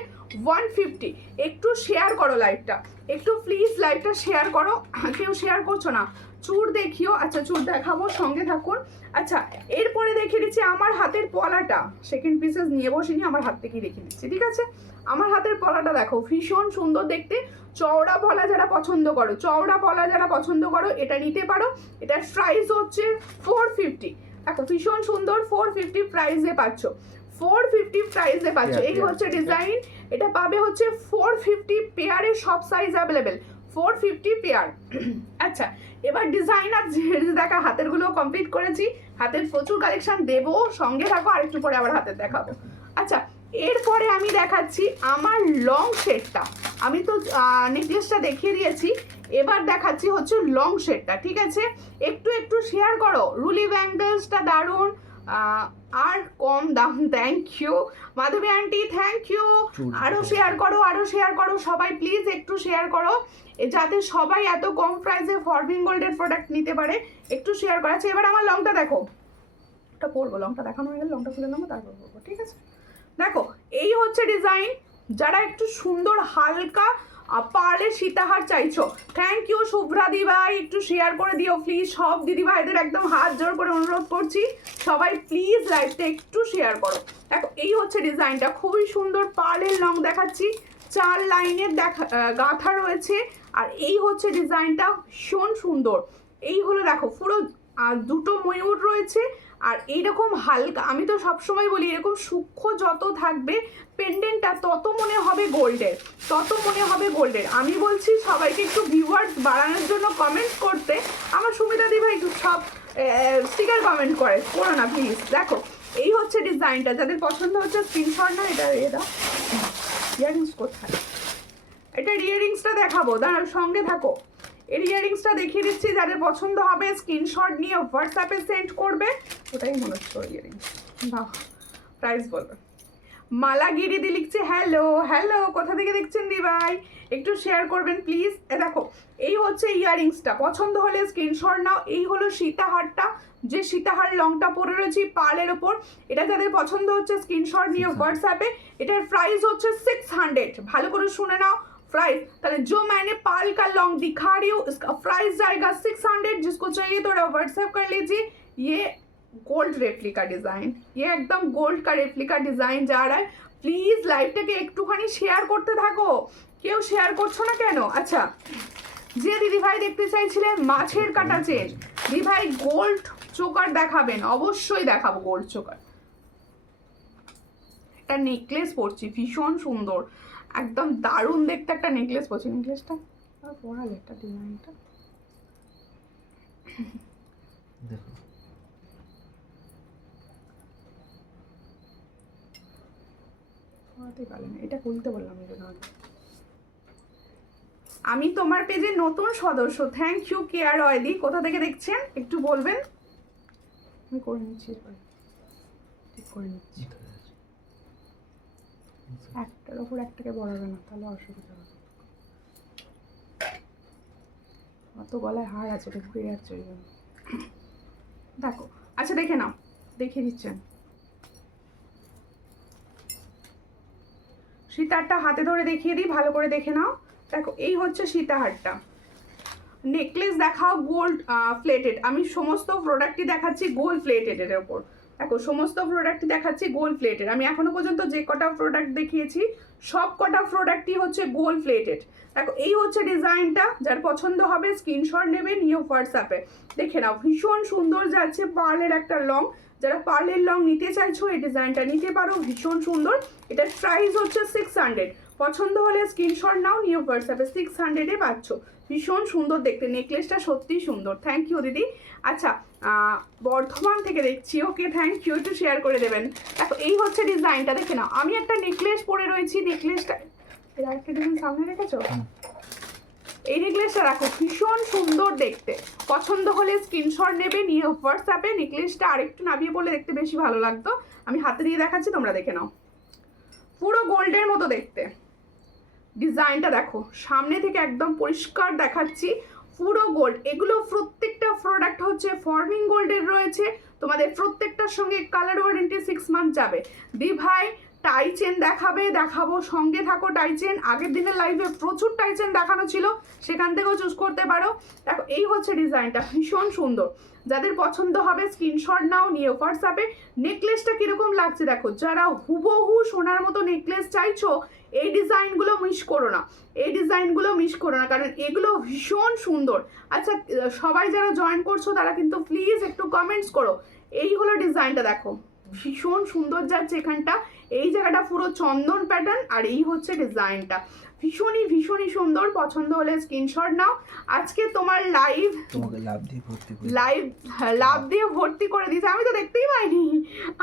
150। একটু শেয়ার করো লাইভটা, একটু প্লিজ লাইভটা শেয়ার করো, কেউ শেয়ার করছো না। চুড় দেখিও, আচ্ছা চুড় দেখাবো, সঙ্গে থাকুন। আচ্ছা এরপরে দেখিয়ে দিচ্ছি আমার হাতের পলাটা, সেকেন্ড পিসেস নিয়ে বসিনি, আমার হাত থেকেই দেখিয়ে দিচ্ছি, ঠিক আছে? আমার হাতের পলাটা দেখো ভীষণ সুন্দর দেখতে। চওড়া পলা যারা পছন্দ করো, চওড়া পলা যারা পছন্দ করো এটা নিতে পারো। এটার প্রাইস হচ্ছে 450। দেখো ভীষণ সুন্দর, 450 প্রাইসে পাচ্ছ, 450 প্রাইসে পাচ্ছ। এই হচ্ছে ডিজাইন, এটা পাবে হচ্ছে 450 পেয়ারের, সব সাইজ অ্যাভেলেবেল, 450 পেয়ার। আচ্ছা এবার ডিজাইনার দেখা, হাতেরগুলো কমপ্লিট করেছি, হাতের প্রচুর কালেকশন দেবো, সঙ্গে থাকো, আরেকটু পরে আবার হাতের দেখাবো। আচ্ছা এরপরে আমি দেখাচ্ছি আমার লং সেটটা। আমি তো নেকলেসটা দেখিয়ে দিয়েছি, এবার দেখাচ্ছি হচ্ছে লং সেটটা, ঠিক আছে? একটু একটু শেয়ার করো, রুলি ব্যাঙ্গলসটা দারুণ, আর কম দাম, thank you Madhabi aunty, thank you. আরো শেয়ার করো, আরো শেয়ার করো সবাই, প্লিজ একটু শেয়ার করো, যাতে সবাই এত কম প্রাইসে ফরবিন গোল্ডের প্রোডাক্ট নিতে পারে। একটু শেয়ার করা আছে। এবার আমার লংটা দেখো, ওটা পরবো, লংটা দেখানো হয়ে গেলে লংটা খুলে নেবো, তারপর পরবো, ঠিক আছে? দেখো এই হচ্ছে ডিজাইন, যারা একটু সুন্দর হালকা পার্লের সীতাহার চাইছো, থ্যাংক ইউ শুভ্রা দিভাই, একটু শেয়ার করে দিও প্লিজ। সব দিদিভাইদের একদম হাত জোর করে অনুরোধ করছি, সবাই প্লিজ লাইভটা একটু শেয়ার করো। দেখো এই হচ্ছে ডিজাইনটা, খুবই সুন্দর পার্লের লং দেখাচ্ছি, 4 লাইনের গাঁথা রয়েছে। আর এই হচ্ছে ডিজাইনটা, ভীষণ সুন্দর। এই হলো দেখো পুরো দুটো ময়ূর রয়েছে, আর এইরকম হালকা, আমি তো সবসময় বলি এরকম সূক্ষ্ম যত থাকবে পেন্ডেন্টটা তত মনে হবে গোল্ডের, তত মনে হবে গোল্ডের। আমি বলছি সবাইকে একটু ভিউয়ার্স বাড়ানোর জন্য কমেন্ট করতে, আমার সুমিতা দি ভাই সব স্টিকার কমেন্ট করে, করো না প্লিজ। দেখো এই হচ্ছে ডিজাইনটা, যাদের পছন্দ হচ্ছে স্ক্রিনশট না, এটা দাও। ইয়ারিংস কোথায়, এটা ইয়ারিংসটা দেখাবো, দাঁড়াও সঙ্গে থাকো। এর ইয়ারিংসটা দেখিয়ে দিচ্ছি, যাদের পছন্দ হবে স্ক্রিনশট নিয়ে হোয়াটসঅ্যাপে সেন্ড করবে। ওটাই মনে হচ্ছে ইয়ারিংস, বাহ প্রাইস বলবেন। মালাগিরি দি লিখছে হ্যালো হ্যালো, কোথা থেকে দেখছেন দি ভাই, একটু শেয়ার করবেন প্লিজ। দেখো এই হচ্ছে ইয়াররিংসটা, পছন্দ হলে স্ক্রিনশট নাও। এই হলো সীতাহারটা, যে সীতাহার লংটা পরে রয়েছি পার্লের ওপর। এটা যাদের পছন্দ হচ্ছে স্ক্রিনশট নিয়ে হোয়াটসঅ্যাপে। এটার প্রাইস হচ্ছে 600। ভালো করে শুনে নাও प्राइस। তাহলে जो मैंने पाल का लॉन्ग दिखा रही हूँ इसका प्राइस जाएगा 600। जिसको चाहिए थोड़ा व्हाट्सएप कर लीजिए। ये गोल्ड रेप्लिका डिजाइन, ये एकदम गोल्ड का रेप्लिका डिजाइन जा रहा है। प्लिज লাইভটাকে একটুখানি শেয়ার করতে থাকো, কেউ শেয়ার করছো না কেন? আচ্ছা, যে দিদি ভাই দেখতে চাইছিলেন মাছের কাটা চেন, দিদি ভাই গোল্ড চোকার দেখাবেন, অবশ্যই দেখাবো গোল্ড চোকার। একটা নেকলেস পরছি ভীষণ সুন্দর, একদম দারুণ দেখতে একটা নেকলেস পরছি। নেকলেসটা পরালে একটা ডিজাইনটা দেখো, পরাতে পারলেন, এটা খুলতে বললাম এই জন্য। আমি তোমার পেজে নতুন সদস্য, থ্যাংক ইউ কেয়ার অয়দি। কোথা থেকে দেখছেন একটু বলবেন, আমি করে নিচ্ছি, ঠিক করে নিচ্ছি। একটার ওপর একটাকে বড়াবে না, তাহলে অসুবিধা হবে। অত গলায় হার আছে, এটা ঘুরে যাচ্ছে ওই জন্য। দেখো, আচ্ছা দেখে নাও, দেখিয়ে দিচ্ছেন। সীতাহারটা হাতে ধরে দেখিয়ে দিই, ভালো করে দেখে নাও। দেখো এই হচ্ছে সীতাহারটা। নেকলেস দেখাও গোল্ড প্লেটেড। আমি সমস্ত প্রোডাক্টই দেখাচ্ছি গোল্ড প্লেটেডের ওপর। দেখো সমস্ত প্রোডাক্টই দেখাচ্ছি গোল্ড প্লেটেড। আমি এখনো পর্যন্ত যে কটা প্রোডাক্ট দেখিয়েছি সব কটা প্রোডাক্টই হচ্ছে গোল্ড প্লেটেড। দেখো এই হচ্ছে ডিজাইনটা, যার পছন্দ হবে স্ক্রিনশট নেবে, নিয়ে হোয়াটসঅ্যাপে দেখে নাও। ভীষণ সুন্দর যাচ্ছে পার্লের একটা লং, যারা পার্লের লং নিতে চাইছো এই ডিজাইনটা নিতে পারো, ভীষণ সুন্দর। এটার প্রাইস হচ্ছে 600। পছন্দ হলে স্ক্রিনশট নাও, নিয়ে হোয়াটসঅ্যাপে 600-এ পাচ্ছ। ভীষণ সুন্দর দেখতে, নেকলেসটা সত্যিই সুন্দর। থ্যাংক ইউ দিদি। আচ্ছা, বর্ধমান থেকে দেখছি, ওকে থ্যাংক ইউ, একটু শেয়ার করে দেবেন। দেখো এই হচ্ছে ডিজাইনটা, দেখে নাও। আমি একটা নেকলেস পরে রয়েছি, নেকলেসটা এর আরেকটা ডিজাইন সামনে রেখেছো, এই নেকলেসটা রাখো, ভীষণ সুন্দর দেখতে। পছন্দ হলে স্ক্রিনশট নেবে, নিয়ে হোয়াটসঅ্যাপে। নেকলেসটা আরেকটু নামিয়ে পড়লে দেখতে বেশি ভালো লাগতো, আমি হাতে দিয়ে দেখাচ্ছি, তোমরা দেখে নাও। পুরো গোল্ডের মতো দেখতে ডিজাইনটা দেখো, সামনে থেকে একদম পরিষ্কার দেখাচ্ছি, পুরো গোল্ড। এগুলো প্রত্যেকটা প্রোডাক্ট হচ্ছে ফর্মিং গোল্ডের রয়েছে। তোমাদের প্রত্যেকটার সঙ্গে কালার ওয়ারেন্টি 6 মান্থ যাবে। দি ভাই টাই চেন দেখাবো, সঙ্গে থাকো। টাই চেন আগের দিনের লাইভে প্রচুর টাই চেন দেখানো ছিল, সেখান থেকেও চুজ করতে পারো। দেখো এই হচ্ছে ডিজাইনটা, ভীষণ সুন্দর। যাদের পছন্দ হবে স্ক্রিনশট নাও, নিয়ে হোয়াটসঅ্যাপে। নেকলেসটা কিরকম লাগছে দেখো, যারা হুবহু সোনার মতো নেকলেস চাইছো এই ডিজাইনগুলো মিস করো না, এই ডিজাইনগুলো মিস করো না, কারণ এগুলো ভীষণ সুন্দর। আচ্ছা সবাই যারা জয়েন করছো তারা কিন্তু প্লিজ একটু কমেন্টস করো। এই হলো ডিজাইনটা, দেখো ভীষণ সুন্দর যাচ্ছে। এখানটা এই জায়গাটা পুরো চন্দন প্যাটার্ন, আর এই হচ্ছে ডিজাইনটা, ভীষণই সুন্দর। পছন্দ হলে স্ক্রিনশট নাও। আজকে তোমার লাইভ তোমাকে লাভ দিয়ে ভর্তি করে দিয়েছে, আমি তো দেখতেই পাইনি,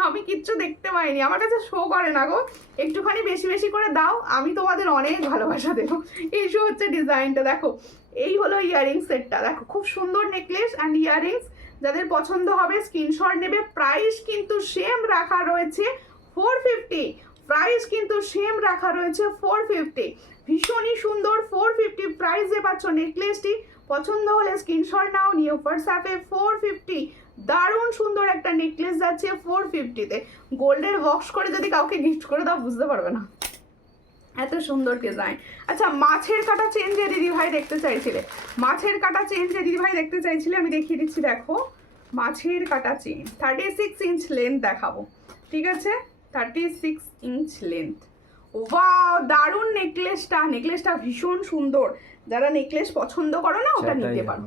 আমি কিচ্ছু দেখতে পাইনি, আমার কাছে শো করে না গো। একটুখানি বেশি করে দাও, আমি তোমাদের অনেক ভালোবাসা দেবো। এই হচ্ছে ডিজাইনটা, দেখো এই হলো ইয়াররিংস সেটটা, দেখো খুব সুন্দর নেকলেস অ্যান্ড ইয়াররিংস। যাদের পছন্দ হবে স্ক্রিনশট নেবে। প্রাইস কিন্তু সেম রাখা রয়েছে 450, প্রাইস কিন্তু সেম রাখা রয়েছে 450। ভীষণই সুন্দর 450 প্রাইসে পাচ্ছ নেকলেসটি। পছন্দ হলে স্ক্রিনশট নাও, নিয়ে হোয়াটসঅ্যাপে 450। দারুণ সুন্দর একটা নেকলেস যাচ্ছে 450-তে। গোল্ডের বক্স করে যদি কাউকে গিফট করে দাও বুঝতে পারবে না, এত সুন্দর ডিজাইন। আচ্ছা মাছের কাটা চেন যে দিদি ভাই দেখতে চাইছিলে, মাছের কাটা চেন যে দিদি ভাই দেখতে চাইছিলে আমি দেখিয়ে দিচ্ছি। দেখো মাছের কাটা চেন 36 ইঞ্চ লেন্থ দেখাবো, ঠিক আছে, 36 ইঞ্চ লেন্থ। ওয়াও দারুণ নেকলেসটা, নেকলেসটা ভীষণ সুন্দর। যারা নেকলেস পছন্দ করো না ওটা নিতে পারো।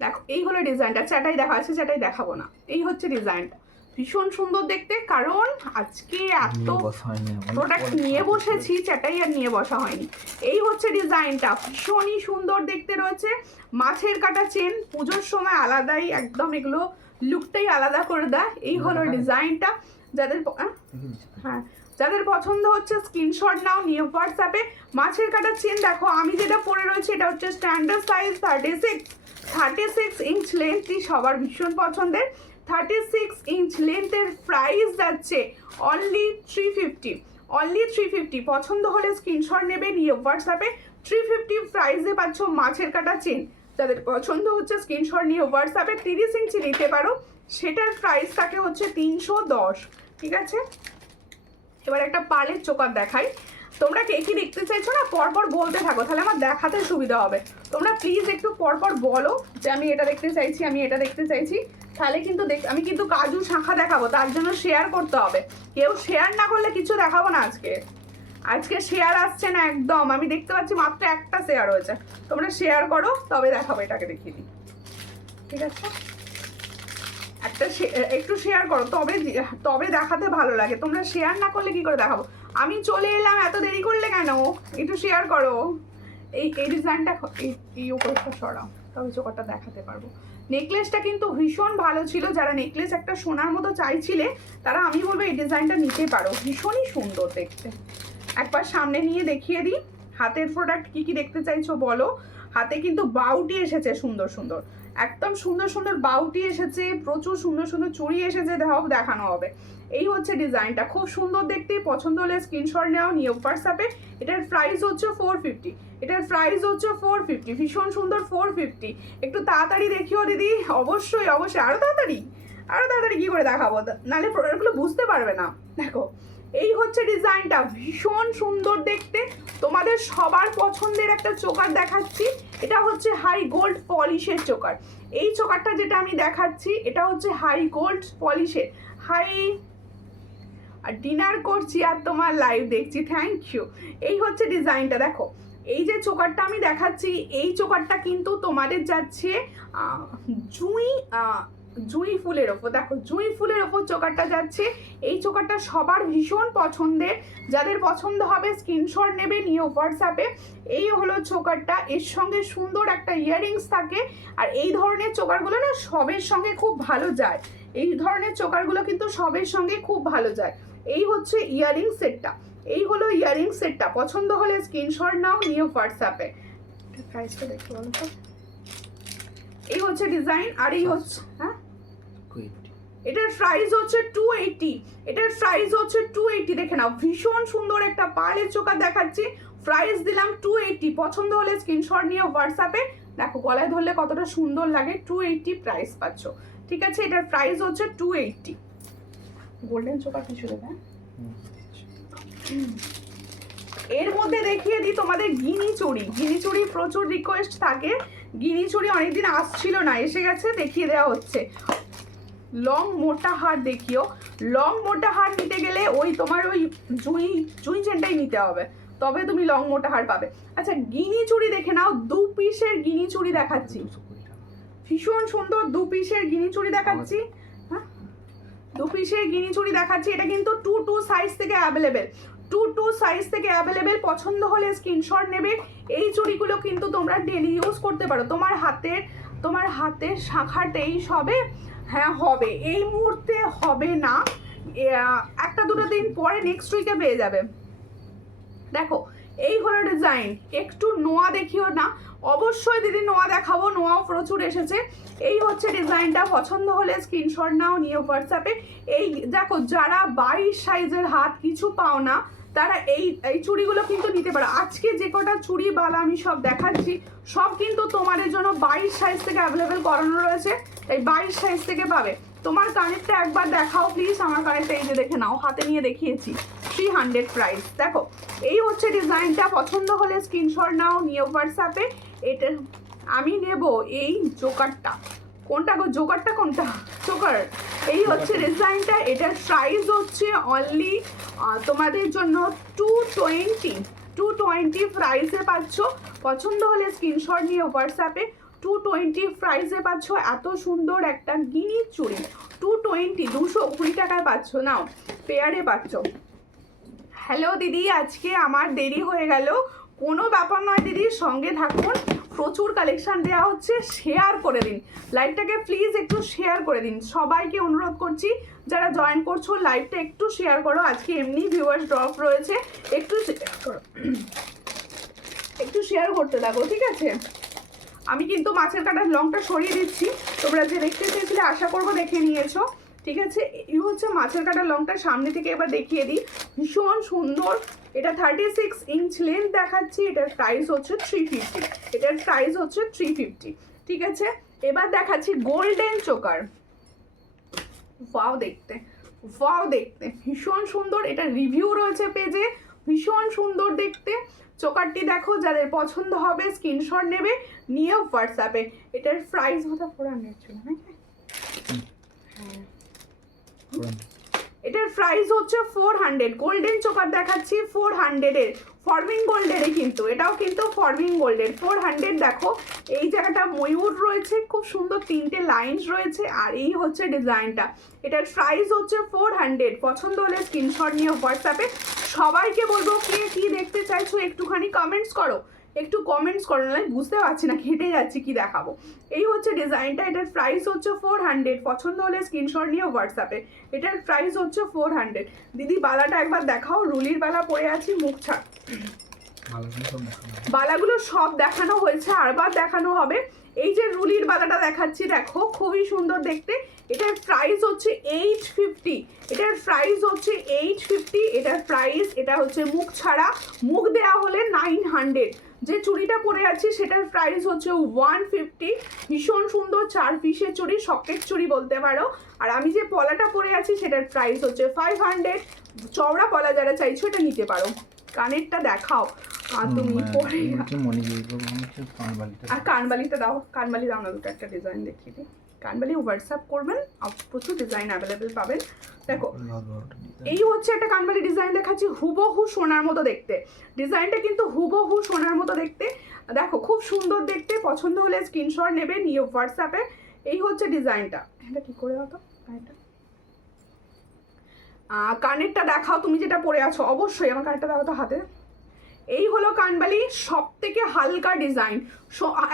দেখো এই হলো ডিজাইনটা, চাটাই দেখা আছে, চাটাই দেখাবো না। এই হচ্ছে ডিজাইনটা, ভীষণ সুন্দর দেখতে। কারণ আজকে এত প্রোডাক্ট নিয়ে বসেছি, চাটাই আর নিয়ে বসা হয়নি। এই হচ্ছে ডিজাইনটা, ভীষণই সুন্দর দেখতে রয়েছে। মাছের কাটা চেন পুজোর সময় আলাদাই একদম, এগুলো লুকটাই আলাদা করে দেয়। এই হলো ডিজাইনটা। যাদের হ্যাঁ যাদের পছন্দ হচ্ছে স্ক্রিনশট নাও, নিয়ে হোয়াটসঅ্যাপে। মাছের কাটা চেন দেখো, আমি যেটা পরে রয়েছে এটা হচ্ছে স্ট্যান্ডার্ড সাইজ 36 ইঞ্চ লেন্থটি, সবার ভীষণ পছন্দের। 36 ইঞ্চ লেন্থের প্রাইস যাচ্ছে অনলি 350, অনলি 350। পছন্দ হলে স্ক্রিনশট নেবে, নিয়ে হোয়াটসঅ্যাপে 350 প্রাইসে পাচ্ছ মাছের কাটা চেন। যাদের পছন্দ হচ্ছে স্ক্রিনশট নিয়ে হোয়াটসঅ্যাপে 30 ইঞ্চি নিতে পারো, সেটার প্রাইস থাকে হচ্ছে 310, ঠিক আছে। এবার একটা পার্লের চোকার দেখাই। তোমরা কে কি দেখতে চাইছো না পরপর বলতে থাকো, তাহলে আমার দেখাতে সুবিধা হবে। তোমরা প্লিজ একটু পরপর বলো যে আমি এটা দেখতে চাইছি, আমি এটা দেখতে চাইছি, তাহলে কিন্তু আমি কিন্তু কাজু শাঁখা দেখাবো, তার জন্য শেয়ার করতে হবে। কেউ শেয়ার না করলে কিছু দেখাবো না আজকে। আজকে শেয়ার আসছে না একদম, আমি দেখতে পাচ্ছি মাত্র একটা শেয়ার হয়েছে। তোমরা শেয়ার করো তবে দেখাবো, এটাকে দেখিয়ে দিই, ঠিক আছে। একটু শেয়ার করো তবে দেখাতে ভালো লাগে। তোমরা শেয়ার না করলে কি করে দেখাবো? আমি চলে এলাম, এত দেরি করলে কেন? একটু শেয়ার করো। এই ডিজাইনটা এই উপরটা সরাও, তবে চোখটা দেখাতে পারবো। নেকলেসটা কিন্তু ভীষণ ভালো ছিল। যারা নেকলেস একটা সোনার মতো চাইছিলে তারা আমি বলবো এই ডিজাইনটা নিতে পারো, ভীষণই সুন্দর দেখতে। একবার সামনে নিয়ে দেখিয়ে দিই হাতের প্রোডাক্ট কি কি দেখতে চাইছো বলো। হাতে কিন্তু বাউটি এসেছে সুন্দর সুন্দর, একদম সুন্দর সুন্দর বাউটি এসেছে, প্রচুর সুন্দর সুন্দর চুড়ি এসেছে, দেখানো হবে। এই হচ্ছে ডিজাইনটা, খুব সুন্দর দেখতে। পছন্দ হলে স্ক্রিনশট নাও, নিয়ে হোয়াটসঅ্যাপে। এটার প্রাইস হচ্ছে 450, এটার প্রাইস হচ্ছে 450, ভীষণ সুন্দর 450। একটু তাড়াতাড়ি দেখিও দিদি, অবশ্যই অবশ্যই, আরো তাড়াতাড়ি কি করে দেখাবো, নাহলে প্রোডাক্টগুলো বুঝতে পারবে না। দেখো এই হচ্ছে ডিজাইনটা, ভীষণ সুন্দর দেখতে। তোমাদের সবার পছন্দের একটা চোকার দেখাচ্ছি। এটা হচ্ছে হাই গোল্ড পলিশের চোকার। এই চোকারটা যেটা আমি দেখাচ্ছি এটা হচ্ছে হাই গোল্ড পলিশের। হাই ডিনার করছি আর তোমার লাইভ দেখছি, থ্যাংক ইউ। এই হচ্ছে ডিজাইনটা, দেখো এই যে চোকারটা আমি দেখাচ্ছি, এই চোকারটা কিন্তু তোমাদের যাচ্ছে জুঁই ফুলের ওপর। দেখো জুঁই ফুলের ওপর চোকারটা যাচ্ছে। এই চোকারটা সবার ভীষণ পছন্দের, যাদের পছন্দ হবে স্ক্রিনশট নেবে, নিয়ে হোয়াটসঅ্যাপে। এই হলো চোকারটা, এর সঙ্গে সুন্দর একটা ইয়াররিংস থাকে। আর এই ধরনের চোকারগুলো না সবের সঙ্গে খুব ভালো যায়, এই ধরনের চোকারগুলো কিন্তু সবের সঙ্গে খুব ভালো যায়। এই হচ্ছে ইয়াররিং সেটটা, এই হলো ইয়াররিং সেটটা। পছন্দ হলে স্ক্রিনশট নাও, নিয়ে হোয়াটসঅ্যাপে। প্রাইসটা দেখতে বলো তো। এই হচ্ছে ডিজাইন, আর এই হচ্ছে এটার প্রাইস হচ্ছে 280, এটার প্রাইস হচ্ছে 280। দেখে নাও ভীষণ সুন্দর একটা পার্লের চোকার দেখাচ্ছি, প্রাইস দিলাম 280। পছন্দ হলে স্ক্রিনশট নিয়ে হোয়াটসঅ্যাপে। দেখো গলায় ধরলে কতটা সুন্দর লাগে, 280 প্রাইস পাচ্ছ, ঠিক আছে। এটার প্রাইস হচ্ছে 280। গোল্ডেন চোকার কিছু দেবে। এর মধ্যে দেখিয়ে দিই তোমাদের গিনি চুড়ি। গিনি চুড়ি প্রচুর রিকোয়েস্ট থাকে, গিনি চুড়ি অনেকদিন আসছিল না, এসে গেছে, দেখিয়ে দেওয়া হচ্ছে। লং মোটা হার দেখিও, লং মোটা হার নিতে গেলে ওই তোমার ওই জুঁই চেনটাই নিতে হবে, তবে তুমি লং মোটা হার পাবে। আচ্ছা গিনি চুড়ি দেখে নাও, 2 পিসের গিনি চুড়ি দেখাচ্ছি, ভীষণ সুন্দর 2 পিসের গিনি চুড়ি দেখাচ্ছি। হ্যাঁ 2 পিসের গিনি চুড়ি দেখাচ্ছি। এটা কিন্তু 2 সাইজ থেকে অ্যাভেলেবেল, 2 সাইজ থেকে অ্যাভেলেবেল। পছন্দ হলে স্ক্রিনশট নেবে। এই চুড়িগুলো কিন্তু তোমরা ডেলি ইউজ করতে পারো। তোমার হাতের শাখাতেই সবে, হ্যাঁ হবে, এই মুহূর্তে হবে না, একটা দুটো দিন পরে নেক্সট উইকে পেয়ে যাবে। দেখো এই হলো ডিজাইন। একটু নোয়া দেখিও না, অবশ্যই দিদি নোয়া দেখাবো, নোয়াও প্রচুর এসেছে। এই হচ্ছে ডিজাইনটা, পছন্দ হলে স্ক্রিনশট নাও, নিয়ে হোয়াটসঅ্যাপে। এই দেখো যারা 22 সাইজের হাত কিছু পাও না তারা এই চুড়িগুলো কিন্তু নিতে পারো। আজকে যে কটা চুড়ি বালা আমি সব দেখাচ্ছি সব কিন্তু তোমাদের জন্য 22 সাইজ থেকে অ্যাভেলেবেল করানো রয়েছে, তাই 22 সাইজ থেকে পাবে। তোমার কানেরটা একবার দেখাও প্লিজ, আমার কানেরটা এই যে দেখে নাও, হাতে নিয়ে দেখিয়েছি, 300 প্রাইস। দেখো এই হচ্ছে ডিজাইনটা, পছন্দ হলে স্ক্রিনশট নাও, নিয়ে হোয়াটসঅ্যাপে। এটা আমি নেব এই জোকারটা, কোনটা গো জোকারটা, কোনটা চোকার। এই হচ্ছে ডিজাইনটা, এটার প্রাইস হচ্ছে অনলি তোমাদের জন্য 220 প্রাইসে পাচ্ছ। পছন্দ হলে স্ক্রিনশট নিয়ে হোয়াটসঅ্যাপে। 220 প্রাইসে পাচ্ছ এত সুন্দর একটা গিনি চুড়ি, 220 টাকায় পাচ্ছ, নাও পেয়ারে পাচ্ছ। হ্যালো দিদি, আজকে আমার দেরি হয়ে গেল, কোনো ব্যাপার নয় দিদি, সঙ্গে থাকুন, প্রচুর কালেকশন দেওয়া হচ্ছে, শেয়ার করে দিন লাইভটাকে, প্লিজ একটু শেয়ার করে দিন। সবাইকে অনুরোধ করছি যারা জয়েন করছো লাইভটা একটু শেয়ার করো। আজকে এমনি ভিউয়ার্স ড্রপ রয়েছে, একটু শেয়ার করো, একটু শেয়ার করতে থাকো, ঠিক আছে। আমি কিন্তু মাছের কাটার লংটা সরিয়ে দিচ্ছি, তোমরা যে দেখতে চেয়েছিলে আশা করবো দেখে নিয়েছো। ঠিক আছে, এই হচ্ছে মাছের কাটার লংটা, সামনে থেকে এবার দেখিয়ে দিই, ভীষণ সুন্দর। এটা 36 ইঞ্চ লেন্থ দেখাচ্ছি, এটার প্রাইস হচ্ছে 350, এটার প্রাইস হচ্ছে 350। ঠিক আছে, এবার দেখাচ্ছি গোল্ডেন চোকার। ওয়াও দেখতে, ওয়াও দেখতে ভীষণ সুন্দর, এটা রিভিউ রয়েছে পেজে, ভীষণ সুন্দর দেখতে। চোকারটি দেখো, যাদের পছন্দ হবে স্ক্রিনশট নেবে, নিয়ে হোয়াটসঅ্যাপে। এটার প্রাইস হচ্ছে 400 ছিল নাকি? হ্যাঁ, এটার প্রাইস হচ্ছে 400। গোল্ডেন চোকার দেখাচ্ছি 400 এর, ফরমিং গোল্ডের, কিন্তু এটাও কিন্তু ফরমিং গোল্ডের। 400 দেখো, এই জায়গাটা ময়ূর রয়েছে, খুব সুন্দর 3টে লাইনস রয়েছে, আর এই হচ্ছে ডিজাইনটা। এটার প্রাইস হচ্ছে 400। পছন্দ হলে স্ক্রিনশট নিয়ে হোয়াটসঅ্যাপে। সবাইকে বলবো কে কি দেখতে চাইছো একটুখানি কমেন্টস করো, একটু কমেন্টস করো, নাহলে বুঝতে পারছি না, ঘেটে যাচ্ছি কি দেখাবো। এই হচ্ছে ডিজাইনটা, এটার প্রাইস হচ্ছে 400। পছন্দ হলে স্ক্রিনশট নিয়ে হোয়াটসঅ্যাপে। এটার প্রাইস হচ্ছে 400। দিদি বালাটা একবার দেখাও, রুলির বালা পরে আছি, মুখ ছাড়। বালাগুলো সব দেখানো হয়েছে, আরবার দেখানো হবে। এই যে রুলির বালাটা দেখাচ্ছি, দেখো খুবই সুন্দর দেখতে। এটার প্রাইস হচ্ছে 850, এটার প্রাইস হচ্ছে 850। এটার প্রাইস, এটা হচ্ছে মুখ ছাড়া, মুখ দেওয়া হলে 900। যে চুড়িটা পরে আছি সেটার প্রাইস হচ্ছে 150। ভীষণ সুন্দর 4 পিসের চুড়ি, সকেট চুড়ি বলতে পারো। আর আমি যে পলাটা পরে আছি সেটার প্রাইস হচ্ছে 500। চওড়া পলা যারা চাইছো এটা নিতে পারো। কানেরটা দেখাও, আর তুমি পরে আর কানবালিটা দাও, কানবালি দাও না, দুটো একটা ডিজাইন দেখিয়ে দিই। কানবালি হোয়াটসঅ্যাপ করবেন, প্রচুর ডিজাইন অ্যাভেলেবেল পাবেন। দেখো এই হচ্ছে একটা কানবালি ডিজাইন দেখাচ্ছি, হুবহু সোনার মতো দেখতে। ডিজাইনটা কিন্তু হুবহু সোনার মতো দেখতে, দেখো খুব সুন্দর দেখতে। পছন্দ হলে স্ক্রিনশট নেবে, নিয়ে হোয়াটসঅ্যাপে। এই হচ্ছে ডিজাইনটা। এটা কি করে হতো কানেরটা? কানেরটা দেখাও, তুমি যেটা পরে আছো, অবশ্যই আমার কানেরটা দেখাও তো হাতে। এই হলো কানবালি, সব থেকে হালকা ডিজাইন,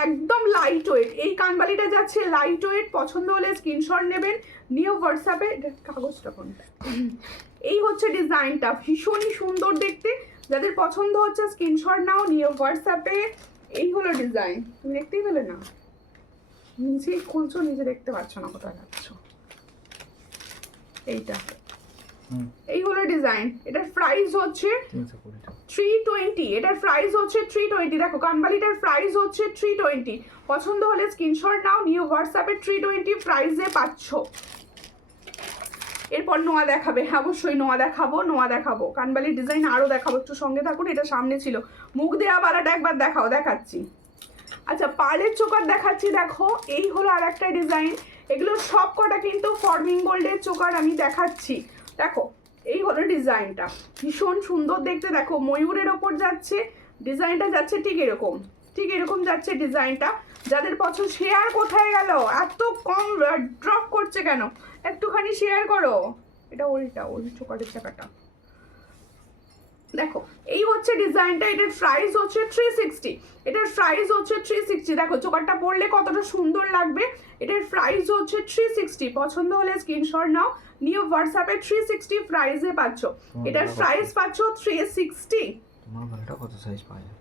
একদম লাইট ওয়েট। এই কানবালিটা যাচ্ছে লাইট ওয়েট। পছন্দ হলে স্ক্রিনশট নেবেন, নিয়ে হোয়াটসঅ্যাপে। কাগজটা কোনটা? এই হচ্ছে ডিজাইনটা, ভীষণই সুন্দর দেখতে। যাদের পছন্দ হচ্ছে স্ক্রিনশট নাও, নিয়ে হোয়াটসঅ্যাপে। এই হলো ডিজাইন, তুমি দেখতেই পেলে না, নিজেই খুলছো, নিজে দেখতে পাচ্ছ না কোথায় যাচ্ছ। এইটা, এই হলো ডিজাইন। এটার প্রাইস হচ্ছে 320, এটার প্রাইস হচ্ছে 320। দেখো কানবালিটার প্রাইস হচ্ছে 320। পছন্দ হলে স্ক্রিনশট নাও, নিয়ে হোয়াটসঅ্যাপে 320 প্রাইসে পাচ্ছ। এরপর নোয়া দেখাবে, অবশ্যই নোয়া দেখাবো, নোয়া দেখাবো, কানবালির ডিজাইন আরও দেখাবো, একটু সঙ্গে থাকুন। এটা সামনে ছিল, মুখ দেওয়া বালাটা একবার দেখাও, দেখাচ্ছি। আচ্ছা, পার্লের চোকার দেখাচ্ছি, দেখো এই হলো আর একটা ডিজাইন। এগুলো সব কটা কিন্তু ফরমিং গোল্ডের চোকার আমি দেখাচ্ছি। দেখো এই হলো ডিজাইনটা, ভীষণ সুন্দর দেখতে। দেখো ময়ূরের ওপর যাচ্ছে ডিজাইনটা, যাচ্ছে ঠিক এরকম, ঠিক এরকম যাচ্ছে ডিজাইনটা। যাদের পছন্দ, শেয়ার কোথায় গেল? এত কম ড্রপ করছে কেন? একটুখানি শেয়ার করো। এটা ওইটা, ওই চোকারের চাকাটা দেখো। এই হচ্ছে ডিজাইনটা, এটার প্রাইস হচ্ছে 360। এটার প্রাইস হচ্ছে 360। দেখো চোকারটা পরলে কতটা সুন্দর লাগবে। এটার প্রাইস হচ্ছে 360। পছন্দ হলে স্ক্রিনশট নাও, নিয়ে হোয়াটসঅ্যাপে 360 প্রাইসে পাচ্ছ। এটার প্রাইস পাচ্ছ 360। তোমার বালাটা কত সাইজ পাওয়া যায়?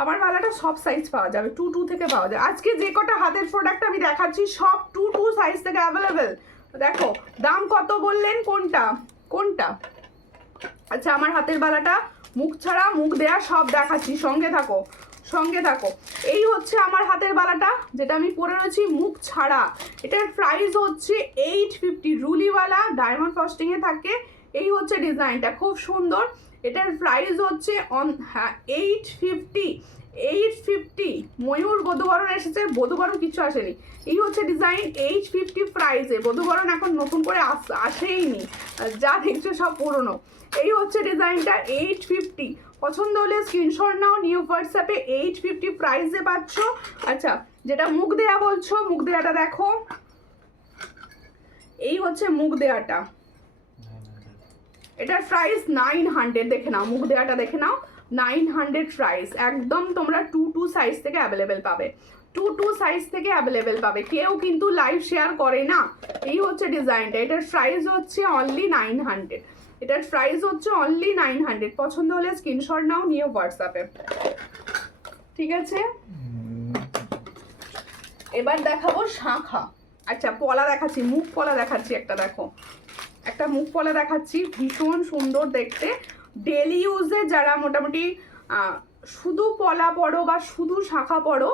আমার বালাটা সব সাইজ পাওয়া যাবে, 2 থেকে পাওয়া যায়। আজকে যে কটা হাতের প্রোডাক্ট আমি দেখাচ্ছি সব 2 সাইজ থেকে অ্যাভেলেবেল। দেখো দাম কত বললেন, কোনটা কোনটা? আচ্ছা, আমার হাতের বালাটা মুখ ছাড়া, মুখ দেয়া সব দেখাচ্ছি, সঙ্গে থাকো, সঙ্গে থাকো। এই হচ্ছে আমার হাতের বালাটা, যেটা আমি পরে রয়েছি মুখ ছাড়া। এটার প্রাইস হচ্ছে 850, রুলিওয়ালা ডায়মন্ড ফস্টিংয়ে থাকে। এই হচ্ছে ডিজাইনটা, খুব সুন্দর। এটার প্রাইস হচ্ছে 850। ময়ূর বধুবরণ এসেছে, বধুবরণ কিছু আসেনি। এই হচ্ছে ডিজাইন 850 প্রাইসে। বধুবরণ এখন নতুন করে আসেইনি, যা দেখছো সব পুরনো। এই হচ্ছে ডিজাইনটা 850। পছন্দ হলে স্ক্রিনশট নাও, নিউ হোয়াটসঅ্যাপে 850 প্রাইসে পাচ্ছ। আচ্ছা, যেটা মুখ দেয়া বলছো, মুখ দেয়াটা দেখো, এই হচ্ছে মুখ দেয়াটা। এটার প্রাইস 900, দেখে নাও, মুখ দেয়াটা দেখে নাও, 900 প্রাইস। একদম তোমরা 2 সাইজ থেকে অ্যাভেলেবেল পাবে, 2 সাইজ থেকে অ্যাভেলেবেল পাবে। কেউ কিন্তু লাইভ শেয়ার করে না। এই হচ্ছে ডিজাইনটা, এটার প্রাইস হচ্ছে অনলি 900। এটার প্রাইস হচ্ছে অনলি 900। পছন্দ হলে স্ক্রিনশট নাও, নিয়ে হোয়াটসঅ্যাপে। ঠিক আছে, এবার দেখাবো শাঁখা। আচ্ছা পলা দেখাচ্ছি, মুখ পলা দেখাচ্ছি, একটা দেখো, একটা মুখ পলা দেখাচ্ছি, ভীষণ সুন্দর দেখতে। ডেলি ইউজে যারা মোটামুটি শুধু পলা পড়ো বা শুধু শাঁখা পড়ো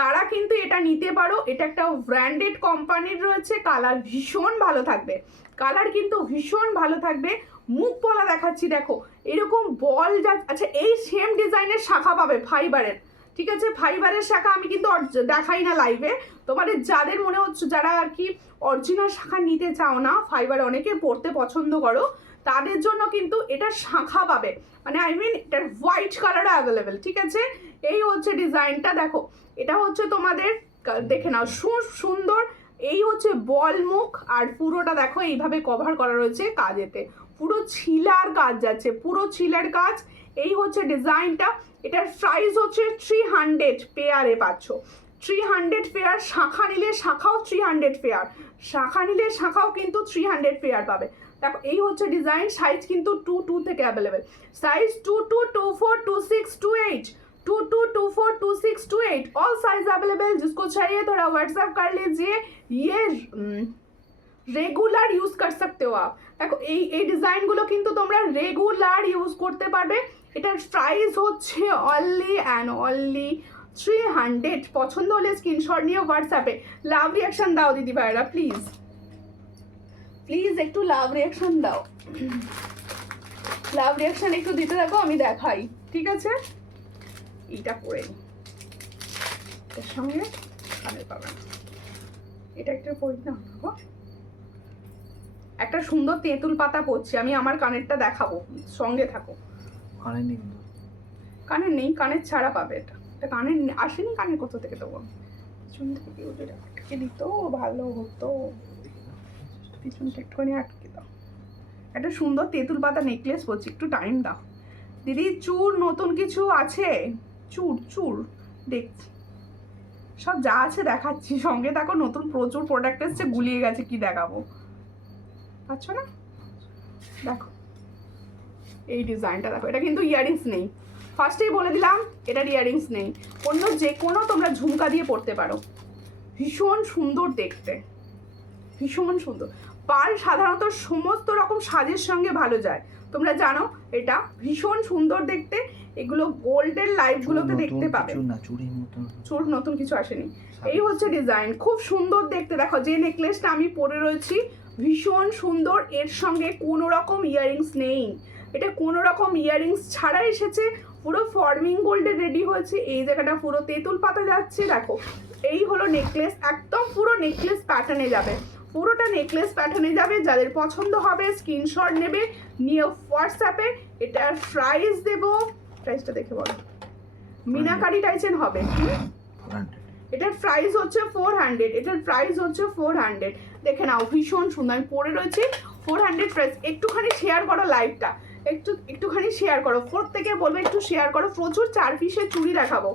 তারা কিন্তু এটা নিতে পারো। এটা একটা ব্র্যান্ডেড কোম্পানির রয়েছে, কালার ভীষণ ভালো থাকবে, কালার কিন্তু ভীষণ ভালো থাকবে। মুখ পলা দেখাচ্ছি, দেখো এরকম বল যা। আচ্ছা এই সেম ডিজাইনের শাখা পাবে ফাইবারের, ঠিক আছে, ফাইবারের শাখা আমি কিন্তু দেখাই না লাইভে। তোমাদের যাদের মনে হচ্ছে যারা আর কি অরিজিনাল শাখা নিতে চাও না, ফাইবার অনেকে পড়তে পছন্দ করো, তাদের জন্য কিন্তু এটা শাখা পাবে, মানে আই মিন এটার হোয়াইট কালারও অ্যাভেলেবেল, ঠিক আছে। এই হচ্ছে ডিজাইনটা, দেখো এটা হচ্ছে তোমাদের, দেখে নাও সুন্দর। এই হচ্ছে বল মুখ, আর পুরোটা দেখো এইভাবে কভার করা রয়েছে কাজেতে, পুরো ছিলার কাজ যাচ্ছে, পুরো ছিলার কাজ। এই হচ্ছে ডিজাইনটা। এটার প্রাইস হচ্ছে 300 পেয়ারে পাচ্ছ, 300 পেয়ার। শাখা নিলে শাখাও 300 পেয়ার, শাখা নিলে শাখাও কিন্তু 300 পেয়ার পাবে। দেখো এই হচ্ছে ডিজাইন, সাইজ কিন্তু 2 থেকে available, size 22, 24, 26, 28, 22, 24, 26, 28 all size available. जिसको चाहिए थोड़ा व्हाट्सएप कर लीजिए, ये রেগুলার ইউজ कर सकते हो आप। দেখো এই ডিজাইনগুলো কিন্তু তোমরা রেগুলার ইউজ করতে পারবে। এটার প্রাইস হচ্ছে অনলি অ্যান্ড অনলি 300। পছন্দ হলে স্ক্রিনশট নিয়ে হোয়াটসঅ্যাপে লাভ রিয়াকশন দাও দিদি ভাইরা, প্লিজ প্লিজ একটু লাভ রিয়াকশন দাও, লাভ রিয়াকশন একটু দিতে থাকো, আমি দেখাই, ঠিক আছে। এইটা পরে নিই, এর সঙ্গে কানের পাবে না, এটা একটু পরি না, একটা সুন্দর তেঁতুল পাতা পরছি আমি, আমার কানেরটা দেখাবো, সঙ্গে থাকো। কানের নেই, কানের নেই, কানের ছাড়া পাবে। এটা কানের আসেনি, কানের কোথা থেকে দেবো, পিছন থেকে কেউ যদি আটকে দিত ভালো হতো, পিছনটা একটুখানি আটকে দাও। একটা সুন্দর তেঁতুল পাতা নেকলেস পরছি, একটু টাইম দাও দিদি। চুর নতুন কিছু আছে? চুর দেখছি, সব যা আছে দেখাচ্ছি, সঙ্গে থাকো। নতুন প্রচুর প্রোডাক্ট এসছে, গুলিয়ে গেছে, কি দেখাবো পাচ্ছ না। দেখো এই ডিজাইনটা দেখো, এটা কিন্তু ইয়ারিংস নেই, ফার্স্টেই বলে দিলাম এটার ইয়ারিংস নেই। অন্য যে কোনো তোমরা ঝুমকা দিয়ে পরতে পারো, ভীষণ সুন্দর দেখতে, ভীষণ সুন্দর। পাল সাধারণত সমস্ত রকম সাজের সঙ্গে ভালো যায়, তোমরা জানো এটা ভীষণ সুন্দর দেখতে। এগুলো গোল্ডের লাইভগুলোতে দেখতে পাবে, চুর নতুন কিছু আসেনি। এই হচ্ছে ডিজাইন, খুব সুন্দর দেখতে। দেখো যে নেকলেসটা আমি পরে রয়েছি ভীষণ সুন্দর, এর সঙ্গে কোনো রকম ইয়ারিংস নেই, এটা কোনো রকম ইয়ারিংস ছাড়া এসেছে, পুরো ফর্মিং গোল্ডে রেডি হয়েছে। এই জায়গাটা পুরো তেঁতুল পাতা যাচ্ছে, দেখো এই হলো নেকলেস, একদম পুরো নেকলেস প্যাটার্নে যাবে, পুরোটা নেকলেস প্যাটার্নে যাবে। যাদের পছন্দ হবে স্ক্রিনশট নেবে, নিয়ে হোয়াটসঅ্যাপে। এটার প্রাইস দেবো, প্রাইসটা দেখে বলো, মিনাকারি টাইচেন হবে, এটার প্রাইস হচ্ছে 400, এটার প্রাইস হচ্ছে 400। দেখে নাও ভীষণ সুন্দর, আমি পরে রয়েছি 400 প্রাইস। একটুখানি শেয়ার করো লাইভটা, একটুখানি শেয়ার করো, প্রত্যেকে বলবো একটু শেয়ার করো। প্রচুর 4 পিসের চুড়ি দেখাবো,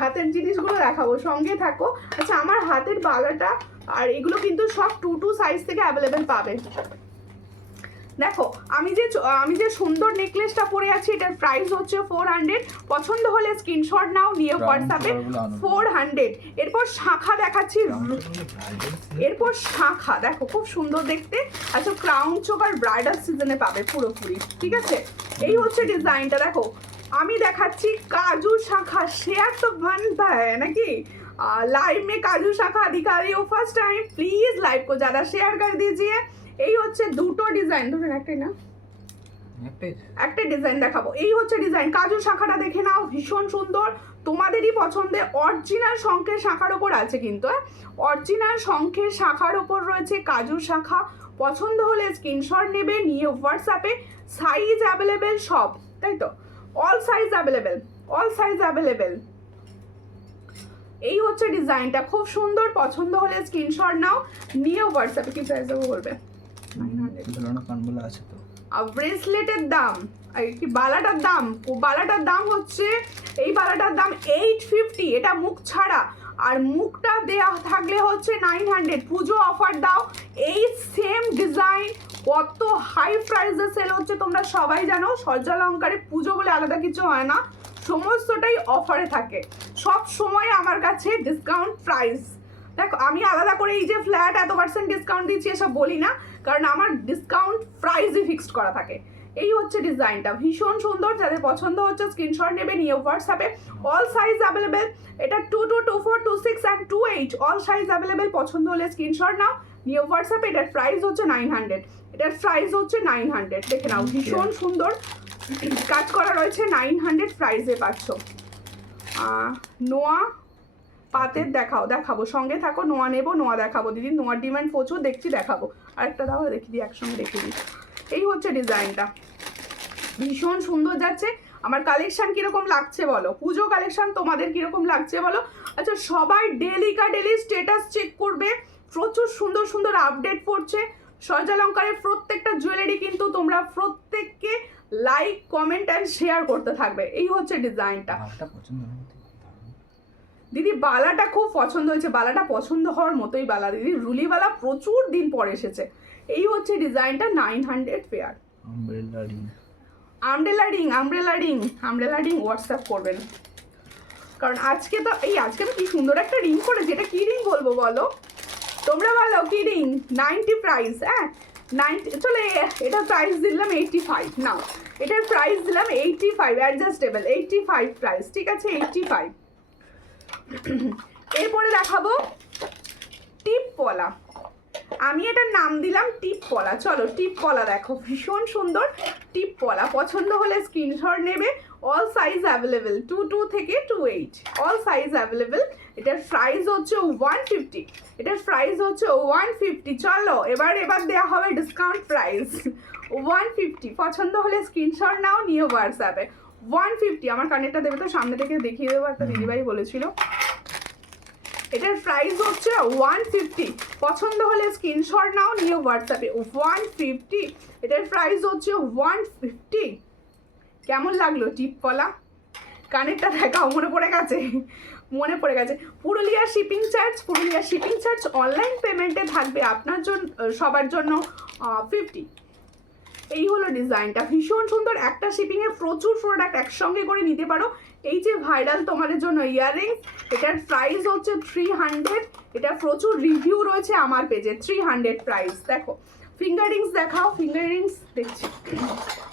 হাতের জিনিসগুলো দেখাবো, সঙ্গে থাকো। আচ্ছা আমার হাতের বালাটা আর এগুলো কিন্তু সব 2 সাইজ থেকে অ্যাভেলেবেল পাবে। দেখো আমি যে সুন্দর নেকলেসটা পরে আছি, এটার প্রাইস হচ্ছে 400। পছন্দ হলে স্ক্রিনশট নাও, নিয়ে হোয়াটসঅ্যাপে 400। এরপর শাখা দেখাচ্ছি, এরপর শাখা দেখো খুব সুন্দর দেখতে। আচ্ছা ক্রাউন চোক আর ব্রাইডাল সিজনে পাবে পুরোপুরি, ঠিক আছে। এই হচ্ছে ডিজাইনটা, দেখো আমি দেখাচ্ছি কাজু শাখা। শেয়ার তো बनता है নাকি, लाइव में काजू शाखा दिखा रही हो फर्स्ट टाइम, प्लीज लाइव को ज्यादा शेयर कर दीजिए। এই হচ্ছে দুটো ডিজাইন, ধরুন একটাই না, একটা ডিজাইন দেখাবো। এই হচ্ছে ডিজাইন, কাজু শাখাটা দেখে নাও, ভীষণ সুন্দর, তোমাদেরই পছন্দে। অরিজিনাল শঙ্খের শাখার ওপর আছে কিন্তু, অরিজিনাল শঙ্খের শাখার ওপর রয়েছে কাজু শাখা। পছন্দ হলে স্ক্রিনশট নেবে, নিয়ে হোয়াটসঅ্যাপে। সাইজ অ্যাভেলেবেল সব, তাই তো, all size available, all size available. এই হচ্ছে ডিজাইনটা, খুব সুন্দর। পছন্দ হলে স্ক্রিনশট নাও, নিয়ে হোয়াটসঅ্যাপে। কি প্রাইস দেবো বলবে? আর ব্রেসলেটের দাম, কি বালাটার দাম হচ্ছে, এই বালাটার দাম 850, এটা মুখ ছাড়া, আর মুখটা দেয়া থাকলে হচ্ছে 900। পুজো অফার দাও, এই সেম ডিজাইন কত হাই প্রাইসে সেল হচ্ছে তোমরা সবাই জানো। সজ্জালঙ্কারে পুজো বলে আলাদা কিছু হয় না, সমস্তটাই অফারে থাকে, সব সময় আমার কাছে ডিসকাউন্ট প্রাইস। দেখো আমি আলাদা করে এই যে ফ্ল্যাট এত % ডিসকাউন্ট দিচ্ছি এসব বলি না, কারণ আমার ডিসকাউন্ট প্রাইসই ফিক্সড করা থাকে। এই হচ্ছে ডিজাইনটা, ভীষণ সুন্দর। যাদের পছন্দ হচ্ছে স্ক্রিনশট নেবে, নিয়ে হোয়াটসঅ্যাপে। অল সাইজ অ্যাভেলেবেল, এটা 22, 24, 26 অ্যান্ড 28 অল সাইজ অ্যাভেলেবেল। পছন্দ হলে স্ক্রিনশট নাও, নিয়ে হোয়াটসঅ্যাপে। এটার প্রাইস হচ্ছে 900, এটার প্রাইস হচ্ছে 900। দেখে নাও, ভীষণ সুন্দর কাজ করা রয়েছে, 900 প্রাইসে পাচ্ছ। নোয়া পাতের দেখাবো, সঙ্গে থাকো। নোয়া নেবো, নোয়া দেখাবো দিদি, নোয়ার ডিমান্ড প্রচুর দেখছি, দেখাবো। আরেকটা দাও, দেখি দিই, একসঙ্গে দেখে দিই। এই হচ্ছে ডিজাইনটা, ভীষণ সুন্দর যাচ্ছে। আমার কালেকশন কিরকম লাগছে বলো, পুজো কালেকশন তোমাদের কিরকম লাগছে বলো। আচ্ছা, সবাই ডেলি স্টেটাস চেক করবে, প্রচুর সুন্দর সুন্দর আপডেট পড়ছে। সর্যালঙ্কারের প্রত্যেকটা জুয়েলারি কিন্তু তোমরা প্রত্যেককে লাইক, কমেন্ট অ্যান্ড শেয়ার করতে থাকবে। এই হচ্ছে ডিজাইনটা। দিদি বালাটা খুব পছন্দ হয়েছে, বালাটা পছন্দ হওয়ার মতোই বালা দিদি, রুলি বালা প্রচুর দিন পর এসেছে। এই হচ্ছে ডিজাইনটা, 900 পেয়ার। আমব্রেলা রিং হোয়াটসঅ্যাপ করবেন, কারণ আজকে তো আজকে আমি কি সুন্দর একটা রিং করেছি। এটা কি রিং বলবো বলো তোমরা, বলো কি রিং? 90 প্রাইস, হ্যাঁ 90। চলে এটা প্রাইস দিলাম 85, না এটার প্রাইস দিলাম 85, অ্যাডজাস্টেবল 85 প্রাইস, ঠিক আছে 85। এরপরে দেখাবো টিপ পলা, আমি এটার নাম দিলাম টিপ পলা। চলো টিপ পলা দেখো, ভীষণ সুন্দর টিপ পলা। পছন্দ হলে স্ক্রিনশট নেবে। অল সাইজ অ্যাভেলেবেল, 22 থেকে 28 অল সাইজ অ্যাভেলেবেল। এটার প্রাইস হচ্ছে 150, এটার প্রাইস হচ্ছে 150। চলো এবার দেওয়া হবে ডিসকাউন্ট প্রাইস 150। পছন্দ হলে স্ক্রিনশট নাও, নিয়ে হোয়াটসঅ্যাপে। 150। আমার কানেরটা দেবে তো, সামনে থেকে দেখিয়ে দেবো, একটা দিদিভাই বলেছিল। এটার প্রাইস হচ্ছে 150। পছন্দ হলে স্ক্রিনশট নাও, নিয়ে হোয়াটসঅ্যাপে। 150, এটার প্রাইস হচ্ছে 150। কেমন লাগলো টিপ পলা? কানেরটা দেখাও, মনে পড়ে গেছে। পুরুলিয়া শিপিং চার্জ অনলাইন পেমেন্টে থাকবে আপনার জন্য, সবার জন্য 50। এই হলো ডিজাইনটা, ভীষণ সুন্দর। একটা শিপিংয়ে প্রচুর প্রোডাক্ট একসঙ্গে করে নিতে পারো। এই যে ভাইরাল তোমাদের জন্য ইয়াররিংস, এটার প্রাইস হচ্ছে 300। এটা প্রচুর রিভিউ রয়েছে আমার পেজে, 300 প্রাইস। দেখো ফিঙ্গার রিংস দেখাও, ফিঙ্গার রিংস দেখছি।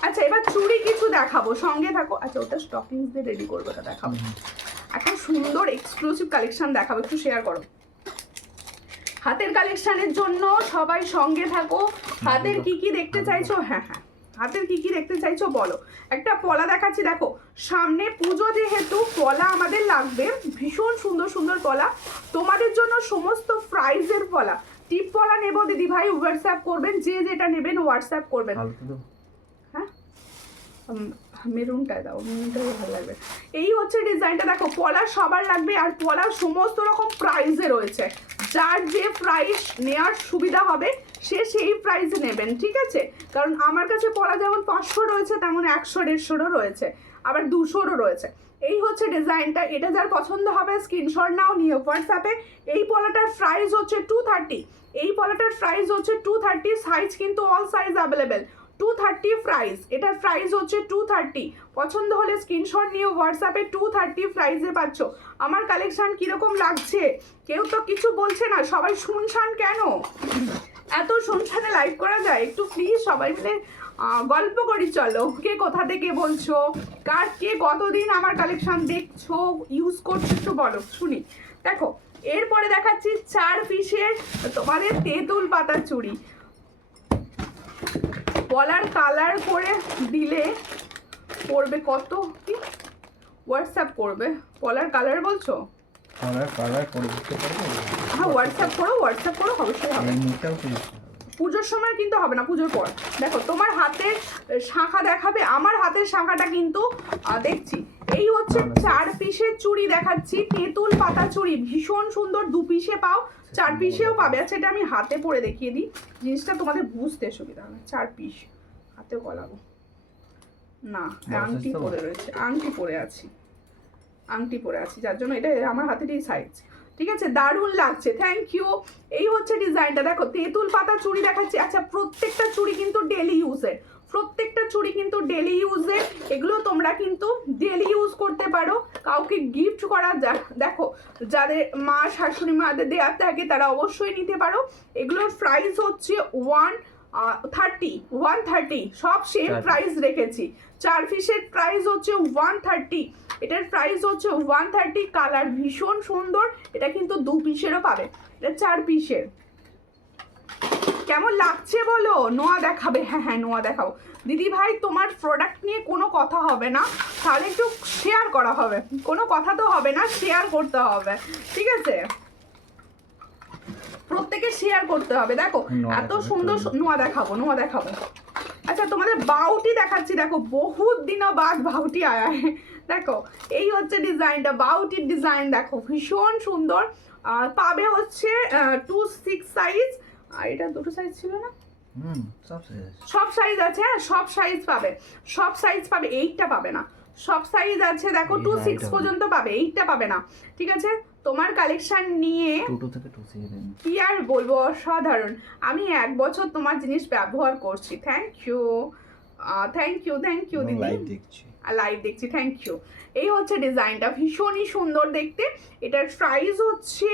আচ্ছা এবার চুড়ি কিছু দেখাবো, সঙ্গে থাকো। আচ্ছা ওটা স্টকিংস দিয়ে রেডি করবো, ওটা দেখাবো। একটা সুন্দর এক্সক্লুসিভ কালেকশন দেখাবো, একটু শেয়ার করো। হাতের কালেকশনের জন্য সবাই সঙ্গে থাকো। হাতের কি দেখতে চাইছো? হ্যাঁ, হাতের কি দেখতে চাইছো বলো। একটা পলা দেখাচ্ছি, দেখো সামনে পুজো, যেহেতু পলা আমাদের লাগবে, ভীষণ সুন্দর সুন্দর পলা তোমাদের জন্য, সমস্ত প্রাইজের পলা। টিপ পলা নেবো দিদি ভাই, হোয়াটসঅ্যাপ করবেন, যে যেটা নেবেন হোয়াটসঅ্যাপ করবেন। হ্যাঁ মেরুনটায় দাও, মেরুনটাই ভালো লাগবে। এই হচ্ছে ডিজাইনটা, দেখো পলা সবার লাগবে, আর পলা সমস্ত রকম প্রাইসে রয়েছে। যার যে প্রাইস নেওয়ার সুবিধা হবে সে সেই প্রাইসে নেবেন, ঠিক আছে? কারণ আমার কাছে পলা যেমন 500 রয়েছে, তেমন 100, 150 রয়েছে, আবার 200 রয়েছে। এই হচ্ছে ডিজাইনটা, এটা যার পছন্দ হবে স্ক্রিনশট নাও, নিয়ে হোয়াটসঅ্যাপে। এই পলাটার প্রাইস হচ্ছে 230, এই পলাটার প্রাইস হচ্ছে 230। সাইজ কিন্তু অল সাইজ অ্যাভেলেবেল, 230 প্রাইস। এটার প্রাইস হচ্ছে 230। পছন্দ হলে স্ক্রিনশট নিয়ে হোয়াটসঅ্যাপে 230 প্রাইসে পাচ্ছ। আমার কালেকশন কিরকম লাগছে? কেউ তো কিছু বলছে না, সবাই শুনশান কেন? এত শুনশানে লাইভ করা যায়? একটু প্লিজ সবাই মিলে গল্প করি, চলো। কে কোথা থেকে বলছো, কে কতদিন আমার কালেকশন দেখছো, ইউজ করছো, একটু বলো শুনি। দেখো এরপরে দেখাচ্ছি 4 পিসের তোমাদের তেঁতুল পাতা চুড়ি। পলার কালার করে দিলে পড়বে কত কি? হোয়াটসঅ্যাপ করবে। পলার কালার বলছো? কালার করে দিতে পারবো? হ্যাঁ হোয়াটসঅ্যাপ করো, অবশ্যই হবে। পুজোর সময় কিন্তু হবে না, পুজোর পর। দেখো তোমার হাতের শাঁখা দেখাবে, আমার হাতের শাঁখাটা কিন্তু দেখছি। এই হচ্ছে 4 পিসের চুড়ি দেখাচ্ছি, তেঁতুল পাতা চুড়ি, ভীষণ সুন্দর। 2 পিসে পাও, 4 পিসেও পাবে। আচ্ছা এটা আমি হাতে পরে দেখিয়ে দিই, জিনিসটা তোমাদের বুঝতে সুবিধা হবে। 4 পিস হাতে গলাবো না, আংটি পরে রয়েছে, আংটি পরে আছি, যার জন্য এটা আমার হাতের এই সাইজ, ঠিক আছে? দারুণ লাগছে, থ্যাংক ইউ। এই হচ্ছে ডিজাইনটা, দেখো তেঁতুল পাতা চুড়ি দেখাচ্ছি। আচ্ছা প্রত্যেকটা চুড়ি কিন্তু ডেলি ইউজের, প্রত্যেকটা চুড়ি কিন্তু ডেলি ইউজে, এগুলো তোমরা কিন্তু ডেলি ইউজ করতে পারো, কাউকে গিফট করা দেখো যাদের মা শাশুড়ি মাদের দেওয়ার থাকে তারা অবশ্যই নিতে পারো। এগুলোর প্রাইস হচ্ছে 130 সব সেম প্রাইস রেখেছি। 4 পিসের প্রাইস হচ্ছে 130, এটার প্রাইস হচ্ছে 130। কালার ভীষণ সুন্দর, এটা কিন্তু 2 পিসেরও পাবে, এটা 4 পিসের। কেমন লাগছে বলো? নোয়া দেখাবে? হ্যাঁ হ্যাঁ নোয়া দেখাবো। দিদি ভাই তোমার প্রোডাক্ট নিয়ে কোনো কথা হবে না, তাহলে একটু শেয়ার করা হবে, কোনো কথা তো হবে না, শেয়ার করতে হবে, ঠিক আছে? প্রত্যেকে শেয়ার করতে হবে। দেখো এত সুন্দর নোয়া দেখাবো, নোয়া দেখাবো। আচ্ছা তোমাদের বাউটি দেখাচ্ছি, দেখো বহুত দিনও বাদ বাউটি আয়া। দেখো এই হচ্ছে ডিজাইনটা, বাউটির ডিজাইন দেখো ভীষণ সুন্দর। পাবে হচ্ছে 2-6 সাইজ, আর এটা দুটো সাইজ ছিল না? সব সাইজ আছে, হ্যাঁ সব সাইজ পাবে, সব সাইজ পাবে, 8টা পাবে না, সব সাইজ আছে। দেখো 2-6 পর্যন্ত পাবে, 8টা পাবে না, ঠিক আছে? তোমার কালেকশন নিয়ে কি আর বলবো, অসাধারণ। আমি 1 বছর তোমার জিনিস ব্যবহার করছি। Thank you, thank you, thank you দিদি, লাইভ দেখছি, থ্যাংক ইউ। এই হচ্ছে ডিজাইনটা, ভীষণই সুন্দর দেখতে। এটার প্রাইস হচ্ছে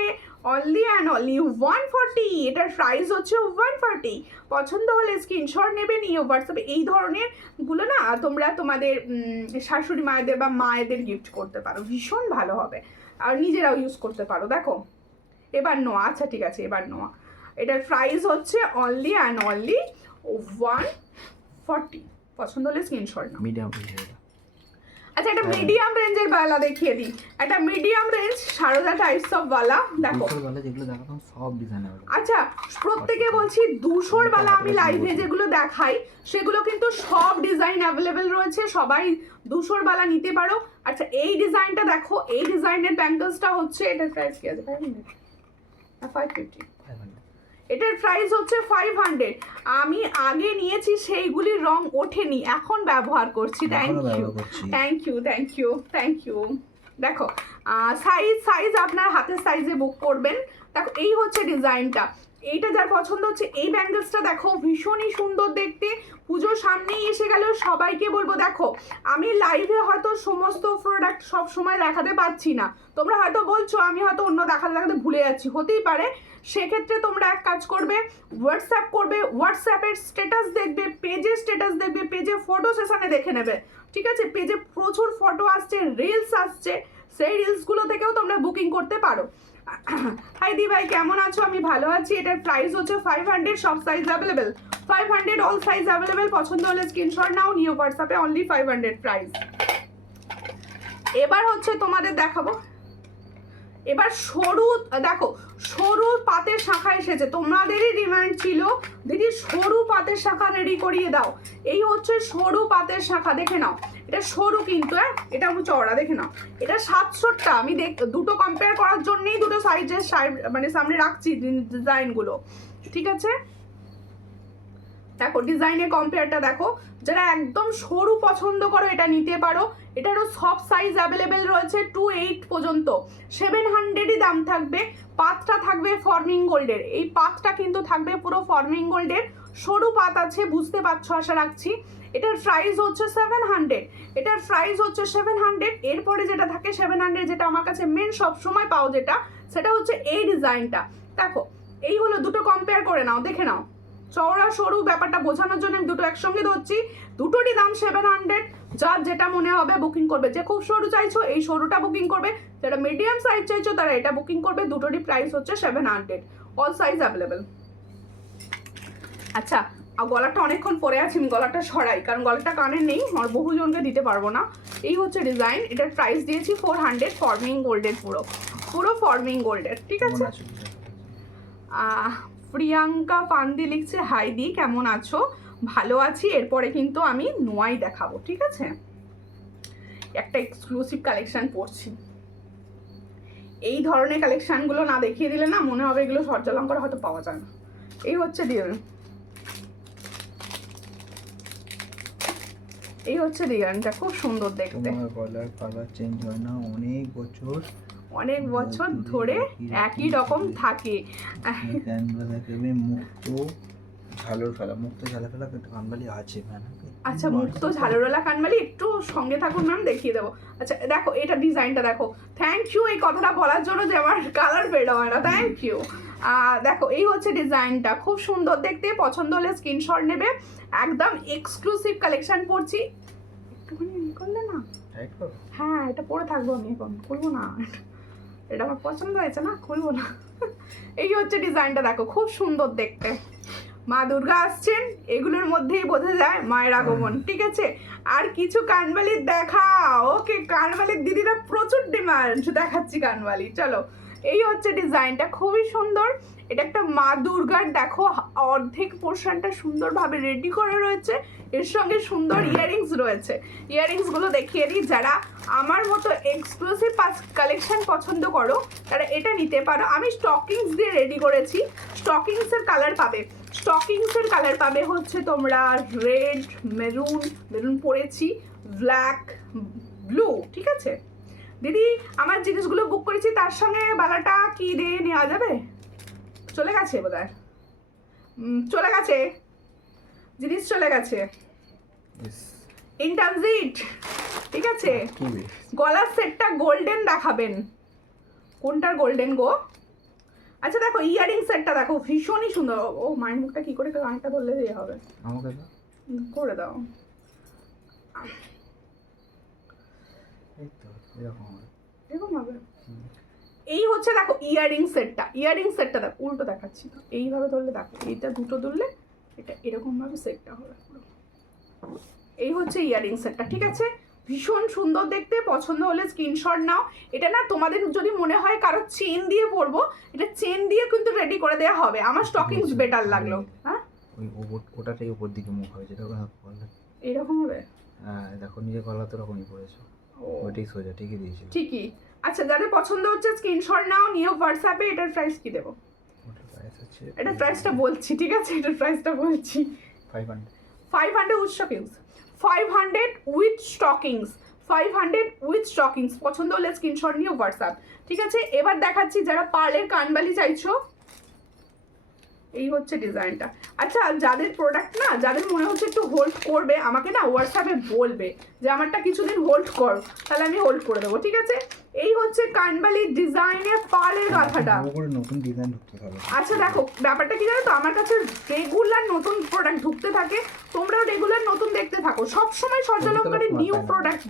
অনলি অ্যান্ড অনলি 140, এটার প্রাইস হচ্ছে 140। পছন্দ হলে স্ক্রিনশট নেবে, নিয়ে হোয়াটসঅ্যাপে এই ধরনের গুলো না তোমরা তোমাদের শাশুড়ি মায়েদের বা মায়েদের গিফট করতে পারো, ভীষণ ভালো হবে, আর নিজেরাও ইউজ করতে পারো। দেখো এবার নোয়া, আচ্ছা ঠিক আছে এবার নোয়া। এটার প্রাইস হচ্ছে অনলি অ্যান্ড অনলি 140। পছন্দ হলে স্ক্রিনশট নাও। মিডিয়াম, আচ্ছা একটা মিডিয়াম রেঞ্জের বালা দেখিয়ে দিই, একটা medium range Sarada types of বালা দেখো। যেগুলো দেখাতাম সব ডিজাইনের। আচ্ছা প্রত্যেকে বলছি 200 বালা আমি লাইভে যেগুলো দেখাই সেগুলো কিন্তু সব ডিজাইন অ্যাভেলেবেল রয়েছে, সবাই 200 বালা নিতে পারো। আচ্ছা এই ডিজাইনটা দেখো, এই ডিজাইনের ব্যাঙ্গলসটা হচ্ছে, এটার প্রাইস কি আছে? 550। এটার প্রাইস হচ্ছে 500। আমি আগে নিয়েছি সেইগুলির রং ওঠেনি, এখন ব্যবহার করছি। Thank you, thank you, thank you, thank you. দেখো সাইজ আপনার হাতের সাইজে বুক করবেন। দেখো এই হচ্ছে ডিজাইনটা, এইটা যার পছন্দ হচ্ছে এই ব্যাঙ্গলসটা দেখো ভীষণই সুন্দর দেখতে। পুজোর সামনেই এসে গেলেও সবাইকে বলবো, দেখো আমি লাইভে হয়তো সমস্ত প্রোডাক্ট সব সময় দেখাতে পারছি না, তোমরা হয়তো বলছো আমি হয়তো অন্য দেখাতে ভুলে যাচ্ছি, হতেই পারে। সেক্ষেত্রে তোমরা এক কাজ করবে, হোয়াটসঅ্যাপ করবে, হোয়াটসঅ্যাপের স্ট্যাটাস দেখবে, পেজের স্ট্যাটাস দেখবে, পেজে ফটো সেশনে দেখে নেবে, ঠিক আছে? পেজে প্রচুর ফটো আসছে, রিলস আসছে, সেই রিলসগুলো থেকেও তোমরা বুকিং করতে পারো। হাই দি ভাই কেমন আছো? আমি ভালো আছি। এটার প্রাইস হচ্ছে 500, সব size available, 500 all size available. পছন্দ হলে স্ক্রিনশট নাও, নিও হোয়াটসঅ্যাপে, অনলি 500 প্রাইস। এবার হচ্ছে তোমাদের দেখাবো, এবার সরু, দেখো সরু পাতের শাখা এসেছে, তোমাদেরই ডিমান্ড ছিল দিদি সরু পাতের শাখা রেডি করিয়ে দাও। এই হচ্ছে সরু পাতের শাখা, দেখে নাও এটা সরু কিন্তু, এটা হচ্ছে চওড়া, দেখে নাও এটা 700টা। আমি দুটো কম্পেয়ার করার জন্যই দুটো সাইজের মানে সামনে রাখছি ডিজাইনগুলো, ঠিক আছে? দেখো ডিজাইনের কম্পেয়ারটা দেখো, যারা একদম সরু পছন্দ করো এটা নিতে পারো। এটারও সব সাইজ অ্যাভেলেবেল রয়েছে, 2-8 পর্যন্ত। 700ই দাম থাকবে। পাতটা থাকবে ফর্মিং গোল্ডের, এই পাতটা কিন্তু থাকবে পুরো ফর্মিং গোল্ডের, সরু পাত আছে, বুঝতে পারছো আশা রাখছি। এটার প্রাইস হচ্ছে 700, এটার প্রাইস হচ্ছে 700। এরপরে যেটা থাকে 700, যেটা আমার কাছে মেন সবসময় পাও যেটা, সেটা হচ্ছে এই ডিজাইনটা। দেখো এই হলো, দুটো কম্পেয়ার করে নাও, দেখে নাও চওড়া সরু ব্যাপারটা বোঝানোর জন্য আমি দুটো একসঙ্গে ধরছি। দুটোরই দাম 700, যার যেটা মনে হবে বুকিং করবে। যে খুব সরু চাইছো এই সরুটা বুকিং করবে, যারা মিডিয়াম সাইজ চাইছো তারা এটা বুকিং করবে। দুটোরই প্রাইস হচ্ছে 700, অল সাইজ অ্যাভেলেবেল। আচ্ছা গলাটা অনেকক্ষণ পরে আছে, আমি গলাটা সরাই কারণ গলাটা কানের নেই, আমার বহুজনকে দিতে পারবো না। এই হচ্ছে ডিজাইন, এটার প্রাইস দিয়েছি 400, ফর্মিং গোল্ডের, পুরো পুরো ফর্মিং গোল্ডের, ঠিক আছে? প্রিয়াঙ্কা পান্দি লিখছে, হাই দি কেমন আছো? ভালো আছি। এরপরে কিন্তু আমি নোয়াই দেখাবো, ঠিক আছে? একটা এক্সক্লুসিভ কালেকশন পরছি, এই ধরনের কালেকশনগুলো না দেখিয়ে দিলে না মনে হবে এগুলো সরজলঙ্কার হয়তো পাওয়া যায় না। এই হচ্ছে এই হচ্ছে ডিজাইনটা, খুব সুন্দর দেখতে। গলার কালার চেঞ্জ হয় না, অনেক বছর ধরে একই রকম থাকে। মুক্ত ঝালর ফেলা, মুক্ত ঝালা ফেলা কিন্তু কানবালি আছে, আচ্ছা মুক্ত ঝালরওয়ালা কানবালি, একটু সঙ্গে থাকুন ম্যাম, দেখিয়ে দেবো। আচ্ছা দেখো এটা ডিজাইনটা দেখো, থ্যাংক ইউ এই কথাটা বলার জন্য যে আমার কালার ফেড হয় না, থ্যাংক ইউ। দেখো এই হচ্ছে ডিজাইনটা, খুব সুন্দর দেখতে, পছন্দ হলে স্ক্রিনশট নেবে। একদম এক্সক্লুসিভ কালেকশন পড়ছি, একটুখানি করলে না, হ্যাঁ এটা পরে থাকবো আমি, এখন খুলবো না, এটা আমার পছন্দ হয়েছে না, খুলবো না। এই হচ্ছে ডিজাইনটা দেখো, খুব সুন্দর দেখতে, মা দুর্গা আসছেন, এগুলোর মধ্যেই বোঝা যায় মায়ের আগমন, ঠিক আছে। আর কিছু কানবালির দেখা, ওকে কানবালির দিদিরা প্রচুর ডিমান্ড, দেখাচ্ছি কানবালি, চলো। এই হচ্ছে ডিজাইনটা, খুবই সুন্দর, এটা একটা মা দুর্গার দেখো অর্ধেক পোর্শনটা সুন্দরভাবে রেডি করা রয়েছে, এর সঙ্গে সুন্দর ইয়াররিংস রয়েছে। ইয়াররিংসগুলো দেখিয়ে দিই, যারা আমার মতো এক্সক্লুসিভ কালেকশন পছন্দ করো তারা এটা নিতে পারো। আমি স্টকিংস দিয়ে রেডি করেছি, স্টকিংসের কালার পাবে, স্টকিংসের কালার পাবে হচ্ছে তোমরা রেড, মেরুন, মেরুন পরেছি, ব্ল্যাক, ব্লু, ঠিক আছে। দিদি আমার জিনিসগুলো বুক করেছি, তার সঙ্গে বালাটা কি দিয়ে নেওয়া যাবে? চলে গেছে বোধহয়, চলে গেছে, জিনিস চলে গেছে, ইন ট্রানজিট, ঠিক আছে। গলার সেটটা গোল্ডেন দেখাবেন, কোনটার গোল্ডেন গো? আচ্ছা দেখো ইয়ারিং সেটটা দেখো, ভীষণই সুন্দর। ও মায়ের মুখটা কি করে কানেরটা ধরলে দিয়ে হবে, আমাকে করে দাও, এই তো এরকম এরকম হবে। এই হচ্ছে দেখো ইয়ারিং সেটটা, ইয়ারিং সেটটা দেখো, উল্টো দেখাচ্ছি তো, এইভাবে ধরলে দেখো, এইটা দুটো ধরলে এটা এরকম ভাবে সেটটা হবে পুরো। এই হচ্ছে ইয়ারিং সেটটা, ঠিক আছে, ভীষণ সুন্দর দেখতে, পছন্দ হলে স্ক্রিনশট নাও। এটা না তোমাদের যদি মনে হয় কারো চেন দিয়ে পরবো, এটা চেন দিয়ে কিন্তু রেডি করে দেওয়া হবে। আমার স্টকিংস বেটার লাগলো, হ্যাঁ ওই ওটাটাই উপর দিকে মুখ হবে, যেটা এরকম হবে। হ্যাঁ দেখো নিজে গলা তো রকমই পড়েছো, ওটাই সোজা, ঠিকই দিয়েছি, ঠিকই। আচ্ছা যাদের পছন্দ হচ্ছে স্ক্রিনশট নাও, নিও হোয়াটসঅ্যাপে। এটার প্রাইস কি দেবো? এটার প্রাইসটা বলছি, ঠিক আছে, এটার প্রাইসটা বলছি, 500 with stockings, 500 with stockings, 500 with stockings. পছন্দ হলে স্ক্রিনশট নিয়ে হোয়াটসঅ্যাপ, ঠিক আছে। এবার দেখাচ্ছি যারা পার্লের কানবালি চাইছো, এই হচ্ছে ডিজাইনটা। আচ্ছা যাদের প্রোডাক্ট না, যাদের মনে হচ্ছে একটু হোল্ড করবে, আমাকে না হোয়াটসঅ্যাপে বলবে যে আমারটা কিছুদিন হোল্ড কর, তাহলে আমি হোল্ড করে দেবো, ঠিক আছে। এই হচ্ছে কানবালির ডিজাইনের পার্লের গাথাটা, নতুন ডিজাইন ঢুকতে থাকে। আচ্ছা দেখো ব্যাপারটা কি জানো তো, আমার কাছে রেগুলার নতুন প্রোডাক্ট ঢুকতে থাকে, তোমরাও রেগুলার নতুন দেখতে থাকো, সবসময় সর্বলঙ্কারী নিউ প্রোডাক্ট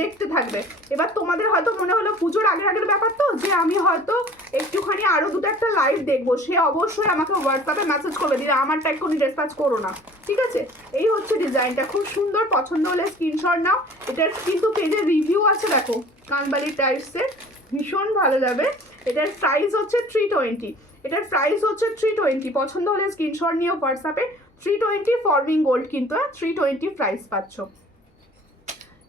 দেখতে থাকবে। এবার তোমাদের হয়তো মনে হলো পুজোর আগের ব্যাপার তো, যে আমি হয়তো একটুখানি আরো দুটো একটা লাইভ দেখবো, সে অবশ্যই আমাকে হোয়াটসঅ্যাপে মেসেজ করবে, দিদি আমারটা এক্ষুনি ডিসপ্যাচ করো না, ঠিক আছে। এই হচ্ছে ডিজাইনটা, খুব সুন্দর, পছন্দ হলে স্ক্রিনশট নাও। এটার কিন্তু পেজে রিভিউ আছে, দেখো কানবালি টাইপসের, ভীষণ ভালো যাবে। এটার প্রাইস হচ্ছে 320, এটার প্রাইস হচ্ছে 320, পছন্দ হলে স্ক্রিনশট নিয়ে হোয়াটসঅ্যাপে। 320 ফরমিং গোল্ড কিন্তু, 320 প্রাইস পাচ্ছ।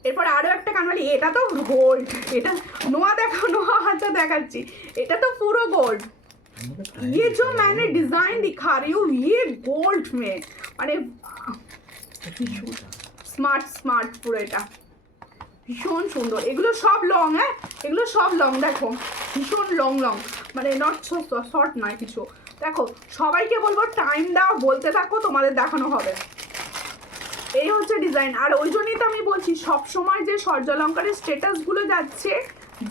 এরপর আরো একটা কানবালি, এটা তো গোল্ড, এটা নোয়া দেখো, নোয়া হাতে দেখাচ্ছি, এটা তো পুরো গোল্ড। ये जो मैंने डिजाइन दिखा रही हूँ ये गोल्ड में, মানে স্মার্ট স্মার্ট পুরো, এটা ভীষণ সুন্দর। এগুলো সব লং, হ্যাঁ এগুলো সব লং, দেখো ভীষণ লং লং, মানে নট শর্ট নয় কিছু। দেখো সবাইকে বলবো টাইম দাও, বলতে থাকো, তোমাদের দেখানো হবে। এই হচ্ছে ডিজাইন। আর ওই জন্যই তো আমি বলছি সবসময় যে সূর্যালঙ্কারের স্ট্যাটাসগুলো যাচ্ছে,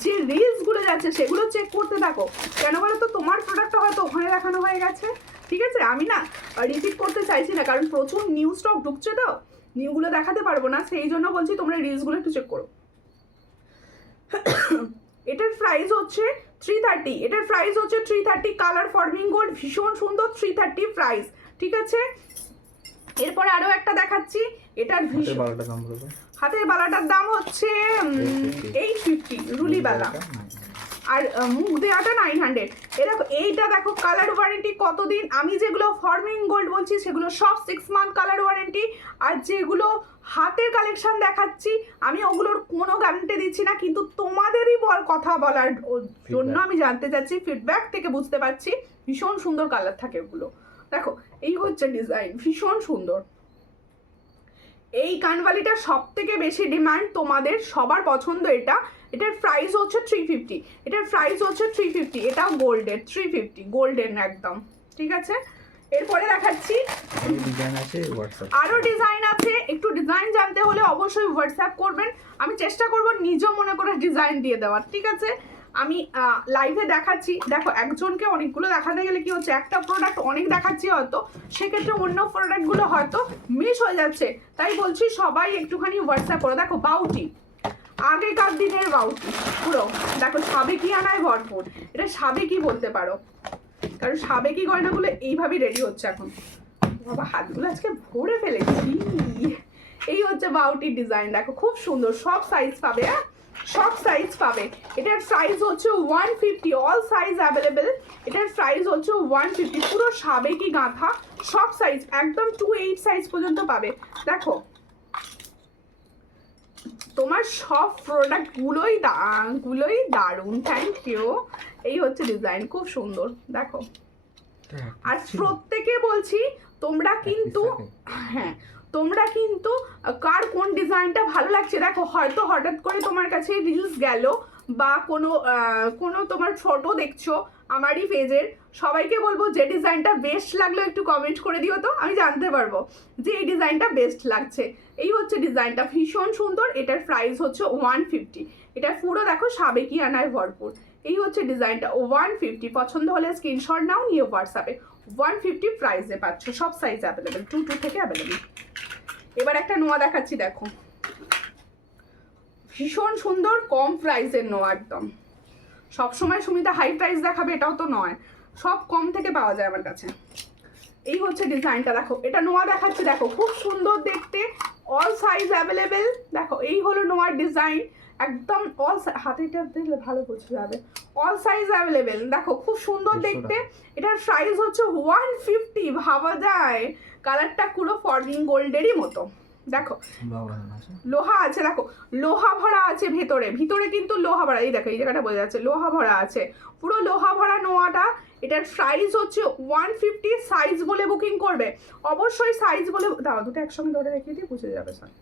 যে রিলসগুলো যাচ্ছে, সেগুলো চেক করতে থাকো। কেন বলো তো, তোমার প্রোডাক্টটা হয়তো ওখানে দেখানো হয়ে গেছে, ঠিক আছে। আমি না রিপিট করতে চাইছি না, কারণ প্রচুর নিউ স্টক ঢুকছে তো, নিউগুলো দেখাতে পারবো না, সেই জন্য বলছি তোমরা রিলসগুলো একটু চেক করো। এটার প্রাইস হচ্ছে 330, এটার প্রাইস হচ্ছে 330, কালার ফর্মিং গোল্ড, ভীষণ সুন্দর, 330 প্রাইস, ঠিক আছে। এরপরে আরো একটা দেখাচ্ছি, এটার হাতের বালাটার দাম হচ্ছে 850, রুলি বালা, আর মুখ দেওয়াটা 900। এরকম এইটা দেখো কালার ওয়ারেন্টি কতদিন, আমি যেগুলো ফর্মিং গোল্ড বলছি সেগুলো সব 6 মান্থ কালার ওয়ারেন্টি, আর যেগুলো হাতের কালেকশন দেখাচ্ছি আমি ওগুলোর কোনো গ্যারান্টি দিচ্ছি না, কিন্তু তোমাদেরই কথা বলার জন্য আমি জানতে চাচ্ছি, ফিডব্যাক থেকে বুঝতে পারছি ভীষণ সুন্দর কালার থাকে ওগুলো। দেখো এই হচ্ছে ডিজাইন, ভীষণ সুন্দর। এই কানবালিটা সব থেকে বেশি ডিমান্ড, তোমাদের সবার পছন্দ এটা। এটার প্রাইস হচ্ছে 350, এটার প্রাইস হচ্ছে 350, এটাও গোল্ডের 350, গোল্ডেন একদম, ঠিক আছে। এরপরে দেখাচ্ছি আরো ডিজাইন আছে হোয়াটসঅ্যাপ। আরো ডিজাইন আছে, একটু ডিজাইন জানতে হলে অবশ্যই হোয়াটসঅ্যাপ করবেন। আমি চেষ্টা করব নিজেও মনে করে ডিজাইন দিয়ে দেওয়ার, ঠিক আছে? আমি লাইভে দেখাচ্ছি, দেখো একজনকে অনেকগুলো দেখাতে গেলে কি হচ্ছে, একটা প্রোডাক্ট অনেক দেখাচ্ছি হয়তো, সেক্ষেত্রে অন্য প্রোডাক্টগুলো হয়তো মিস হয়ে যাচ্ছে। তাই বলছি সবাই একটুখানি হোয়াটসঅ্যাপ করো। দেখো বাউটি, আগেকার দিনের বাউটি পুরো, দেখো সাবেকি আনায় ভরপুর, এটা সাবেকি বলতে পারো, কারণ সাবেকি গয়নাগুলো এইভাবেই রেডি হচ্ছে এখন। বাবা হাতগুলো আজকে ভরে ফেলেছি। এই হচ্ছে বাউটির ডিজাইন, দেখো খুব সুন্দর, সব সাইজ পাবে, হ্যাঁ সব সাইজ পাবে। এটার সাইজ হচ্ছে 150, অল সাইজ অ্যাভেলেবেল। এটার সাইজ হচ্ছে 150, পুরো সাবেকি গাঁথা, সব সাইজ একদম 2-8 সাইজ পর্যন্ত পাবে। দেখো তোমার সব প্রোডাক্টগুলোই দারুণ, থ্যাংক ইউ। এই হচ্ছে ডিজাইন, খুব সুন্দর দেখো। আর প্রত্যেকে বলছি তোমরা কিন্তু, হ্যাঁ তোমরা কিন্তু কার কোন ডিজাইনটা ভালো লাগছে, দেখো হয়তো হঠাৎ করে তোমার কাছে রিলস গেল বা কোনো তোমার ফটো দেখছো আমারই পেজের, সবাইকে বলবো যে ডিজাইনটা বেস্ট লাগলো একটু কমেন্ট করে দিও, তো আমি জানতে পারবো যে এই ডিজাইনটা বেস্ট লাগছে। এই হচ্ছে ডিজাইনটা, ভীষণ সুন্দর। এটার প্রাইস হচ্ছে 150। এটা পুরো দেখো সাবেকি আনায় ভরপুর। এই হচ্ছে ডিজাইনটা 150। পছন্দ হলে স্ক্রিনশট নাও, নিয়ে হোয়াটসঅ্যাপে 150 প্রাইসে পাচ্ছ, সব সাইজ অ্যাভেলেবেল, 2 থেকে অ্যাভেলেবেল। এবার একটা নোয়া দেখাচ্ছি, দেখো ভীষণ সুন্দর, কম প্রাইসের নোয়া একদম। সবসময় সুমিতা হাই প্রাইস দেখাবে এটাও তো নয়, সব কম থেকে পাওয়া যায় আমার কাছে। এই হচ্ছে ডিজাইনটা, দেখো এটা নোয়া দেখাচ্ছি, দেখো খুব সুন্দর দেখতে, অল সাইজ অ্যাভেলেবেল। দেখো এই হলো নোয়ার ডিজাইন, একদম অল, হাতেটা দেখলে ভালো বোঝা যাবে, অল সাইজ অ্যাভেলেবেল। দেখো খুব সুন্দর দেখতে। এটার প্রাইস হচ্ছে 150, ভাবা যায় কালারটা পুরো ফরগিং গোল্ডেরই মতো। দেখো লোহা আছে, দেখো লোহা ভরা আছে ভেতরে, ভিতরে কিন্তু লোহা ভরা, এই দেখো এই জায়গাটা বোঝা যাচ্ছে লোহা ভরা আছে, পুরো লোহা ভরা নোয়াটা। এটার প্রাইস হচ্ছে 150। সাইজ বলে বুকিং করবে, অবশ্যই সাইজ বলে, দাও দুটো একসঙ্গে ধরে রেখে দিয়ে বুঝে যাবে স্যার।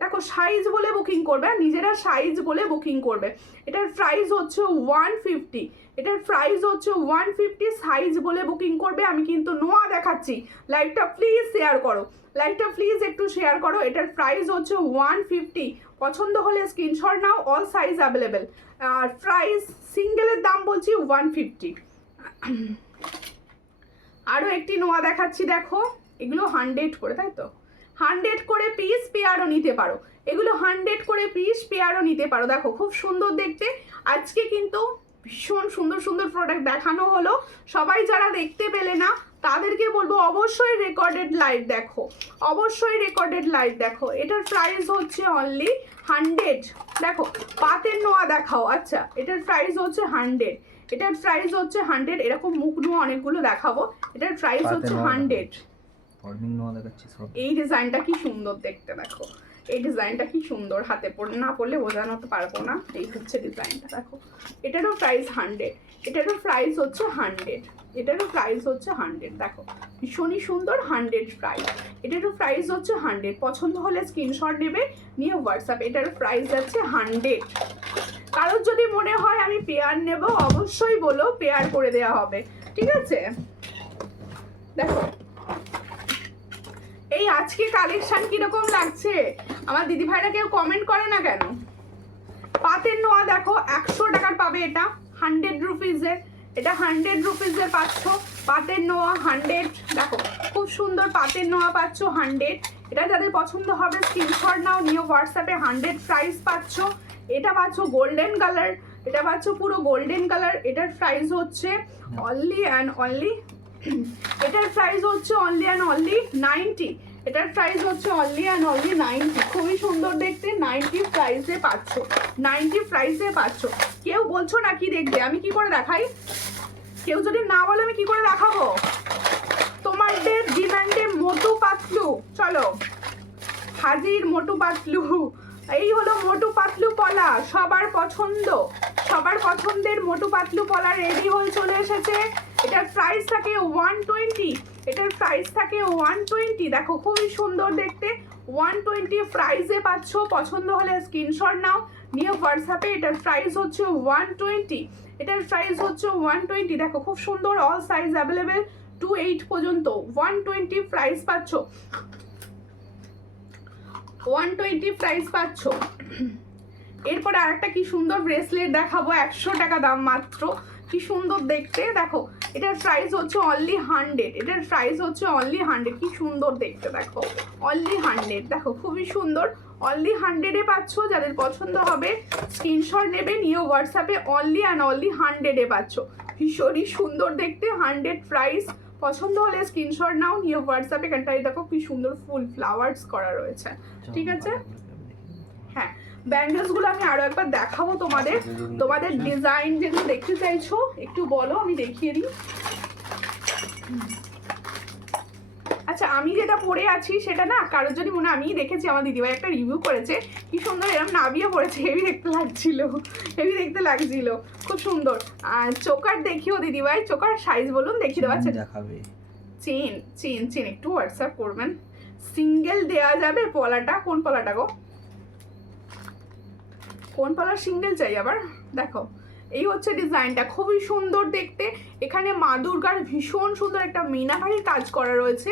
দেখো সাইজ বলে বুকিং করবে, নিজেরা সাইজ বলে বুকিং করবে। এটার প্রাইস হচ্ছে 150। এটার প্রাইস হচ্ছে 150, সাইজ বলে বুকিং করবে। আমি কিন্তু নোয়া দেখাচ্ছি, লাইভটা প্লিজ শেয়ার করো, লাইভটা প্লিজ একটু শেয়ার করো। এটার প্রাইস হচ্ছে 150। পছন্দ হলে স্ক্রিনশট নাও, অল সাইজ অ্যাভেলেবেল। আর প্রাইস সিঙ্গেলের দাম বলছি 150। আরও একটি নোয়া দেখাচ্ছি, দেখো এগুলো 100 করে, তাই তো 100 করে পিস, পেয়ারও নিতে পারো। এগুলো 100 করে পিস, পেয়ারও নিতে পারো। দেখো খুব সুন্দর দেখতে। আজকে কিন্তু ভীষণ সুন্দর সুন্দর প্রোডাক্ট দেখানো হলো, সবাই যারা দেখতে পেলে না তাদেরকে বলবো অবশ্যই রেকর্ডেড লাইভ দেখো, অবশ্যই রেকর্ডেড লাইভ দেখো। এটার প্রাইস হচ্ছে অনলি 100। দেখো পাতের নোয়া দেখাও, আচ্ছা এটার প্রাইস হচ্ছে 100। এটার প্রাইস হচ্ছে 100। এরকম মুখ নোয়া অনেকগুলো দেখাবো, এটার প্রাইস হচ্ছে 100। এই ডিজাইনটা কি সুন্দর দেখতে, দেখো এই ডিজাইনটা কি সুন্দর, হাতে না পড়লে বোঝানো পারবো না। এই হচ্ছে ডিজাইনটা, দেখো এটারও প্রাইস 100। এটারও প্রাইস হচ্ছে 100। এটারও প্রাইস হচ্ছে 100। দেখো ভীষণই সুন্দর, 100 প্রাইস। এটারও প্রাইস হচ্ছে 100। পছন্দ হলে স্ক্রিনশট নেবে, নিয়ে হোয়াটসঅ্যাপ। এটারও প্রাইস আছে 100। কারোর যদি মনে হয় আমি পেয়ার নেব, অবশ্যই বলো, পেয়ার করে দেওয়া হবে, ঠিক আছে? দেখো এই আজকে কালেকশন কিরকম লাগছে আমার দিদি ভাইরা কেউ কমেন্ট করে না কেন? পাতের নোয়া দেখো 100 টাকার পাবে, এটা 100 রুপিজের, এটা 100 রুপিজের পাচ্ছ পাতের নোয়া 100। দেখো খুব সুন্দর পাতের নোয়া পাচ্ছ 100। এটা যাদের পছন্দ হবে স্ক্রিনশট নাও, নিয়ে হোয়াটসঅ্যাপে 100 প্রাইস পাচ্ছ। এটা পাচ্ছ গোল্ডেন কালার, এটা পাচ্ছ পুরো গোল্ডেন কালার। এটার প্রাইস হচ্ছে অনলি অ্যান্ড অনলি, এটার প্রাইস হচ্ছে অনলি অ্যান্ড অনলি 90। এটার প্রাইস হচ্ছে অনলি অ্যান্ড অনলি 90। খুবই সুন্দর দেখতে, 90 প্রাইসে পাচ্ছ, 90 প্রাইসে পাচ্ছ। কেউ বলছো না কি দেখবে, আমি কি করে দেখাই? কেউ যদি না বলে আমি কি করে দেখাবো? তোমাদের ডিমান্ডে মোটু পাতলু, চলো হাজির মোটু পাতলু। এই হলো মোটু পাতলু পলা, সবার পছন্দ, সবার পছন্দের মোটু পাতলু পলা রেডি হয়ে চলে এসেছে। এটার প্রাইস থাকে 120। এটার প্রাইস থাকে 120। দেখো খুবই সুন্দর দেখতে, 120 প্রাইসে পাচ্ছ। পছন্দ হলে স্ক্রিনশট নাও, নিয়ে হোয়াটসঅ্যাপে। এটার প্রাইস হচ্ছে 120। এটার প্রাইস হচ্ছে 120। দেখো খুব সুন্দর, অল সাইজ অ্যাভেলেবেল, টু 8 পর্যন্ত 120 প্রাইস পাচ্ছ, 120 প্রাইস পাচ্ছ। এরপরে আরেকটা কি সুন্দর ব্রেসলেট দেখাবো, 100 টাকা দাম মাত্র, কি সুন্দর দেখতে। দেখো এটার প্রাইস হচ্ছে অনলি 100, এটার প্রাইস হচ্ছে অনলি 100, কি সুন্দর দেখতে দেখো, অনলি 100। দেখো খুবই সুন্দর, অনলি 100-এ পাচ্ছ। যাদের পছন্দ হবে স্ক্রিনশট নেবে, নিয়ে হোয়াটসঅ্যাপে অনলি অ্যান্ড অনলি 100-এ পাচ্ছ। ভীষণই সুন্দর দেখতে, 100 প্রাইস। পছন্দ হলে স্ক্রিনশট নাও, নিয়ে হোয়াটসঅ্যাপে। এখানটায় দেখো কি সুন্দর ফুল ফ্লাওয়ার্স করা রয়েছে, ঠিক আছে। হ্যাঁ, ব্যাঙ্গেলসগুলো আমি আরো একবার দেখাবো তোমাদের, তোমাদের ডিজাইন যেগুলো দেখতে চাইছো একটু বলো, আমি দেখিয়ে দিই। আচ্ছা, আমি যেটা পরে আছি সেটা না কারোর যদি মনে, আমি দেখেছি আমার দিদিভাই একটা রিভিউ করেছে, কি সুন্দর এরকম নাবিয়ে পড়েছে, হেভি দেখতে লাগছিল, হেভি দেখতে লাগছিল, খুব সুন্দর। আর চোকার দেখিও দিদিভাই, চোকার সাইজ বলুন দেখিয়ে দেওয়া দেখাবে। চেন চেন চেন একটু হোয়াটসঅ্যাপ করবেন। সিঙ্গেল দেওয়া যাবে, পলাটা কোন পলাটা গো, কোন পলার সিঙ্গেল চাই আবার। দেখো এই হচ্ছে ডিজাইনটা, খুবই সুন্দর দেখতে। এখানে মা দুর্গার ভীষণ সুন্দর একটা মিনাকারির কাজ করা রয়েছে।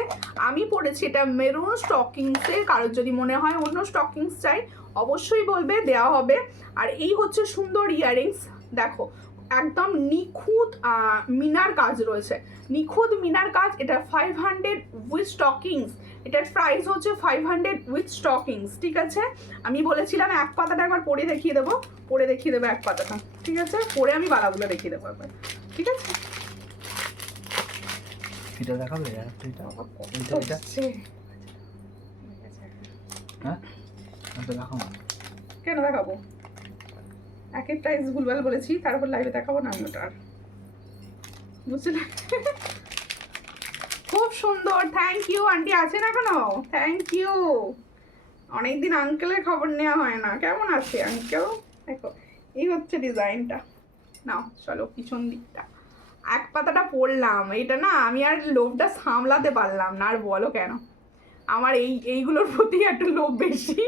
আমি পরেছি এটা মেরুন স্টকিংসের, কারোর যদি মনে হয় অন্য স্টকিংস চাই অবশ্যই বলবে, দেওয়া হবে। আর এই হচ্ছে সুন্দর ইয়াররিংস, দেখো একদম নিখুঁত মিনার কাজ রয়েছে, নিখুঁত মিনার কাজ। এটা 500 উইথ স্টকিংস, এটার প্রাইস হচ্ছে 500 উইথ স্টকিংস, ঠিক আছে। আমি বলেছিলাম এক পাতাটা একবার পরে দেখিয়ে দেবো, পরে দেখিয়ে দেবো এক পাতাটা, ঠিক আছে। পরে আমি বালাগুলো দেখিয়ে দেবো একবার, ঠিক আছে। এটা দেখাবে, এটা হ্যাঁ এটা দেখাবো, কেন দেখাবো, একের প্রাইস ভুলভাল বলেছি, তারপর লাইভে দেখাবো না আমি ওটা আর, বুঝলে। খুব সুন্দর, থ্যাংক ইউ আন্টি, আছেন এখনো, থ্যাংক ইউ। অনেকদিন আঙ্কেলের খবর নেওয়া হয় না, কেমন আছে আঙ্কেল। দেখো এই হচ্ছে ডিজাইনটা, নাও চলো পিছন দিকটা। এক পাতাটা পরলাম, এটা না আমি আর লোভটা সামলাতে পারলাম না, আর বলো কেন, আমার এইগুলোর প্রতি একটু লোভ বেশি।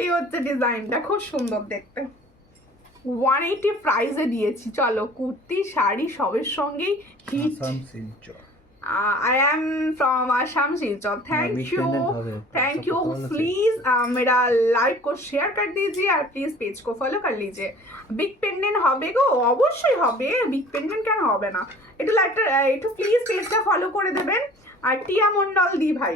এই হচ্ছে ডিজাইনটা, খুব সুন্দর দেখতে, 180 প্রাইসে দিয়েছি। চলো কুর্তি শাড়ি সবের সঙ্গেই hit. I am from Assam Silchar, thank you please मेरा लाइव को शेयर कर दीजिए और प्लीज पेज को फॉलो कर लीजिए। बिग पेंडेंट হবে গো, অবশ্যই হবে, বিগ পেন্ডেন্ট কেন হবে না। একটু প্লিজ পেজটা ফলো করে দেবেন। আর টিয়া মন্ডল দি ভাই,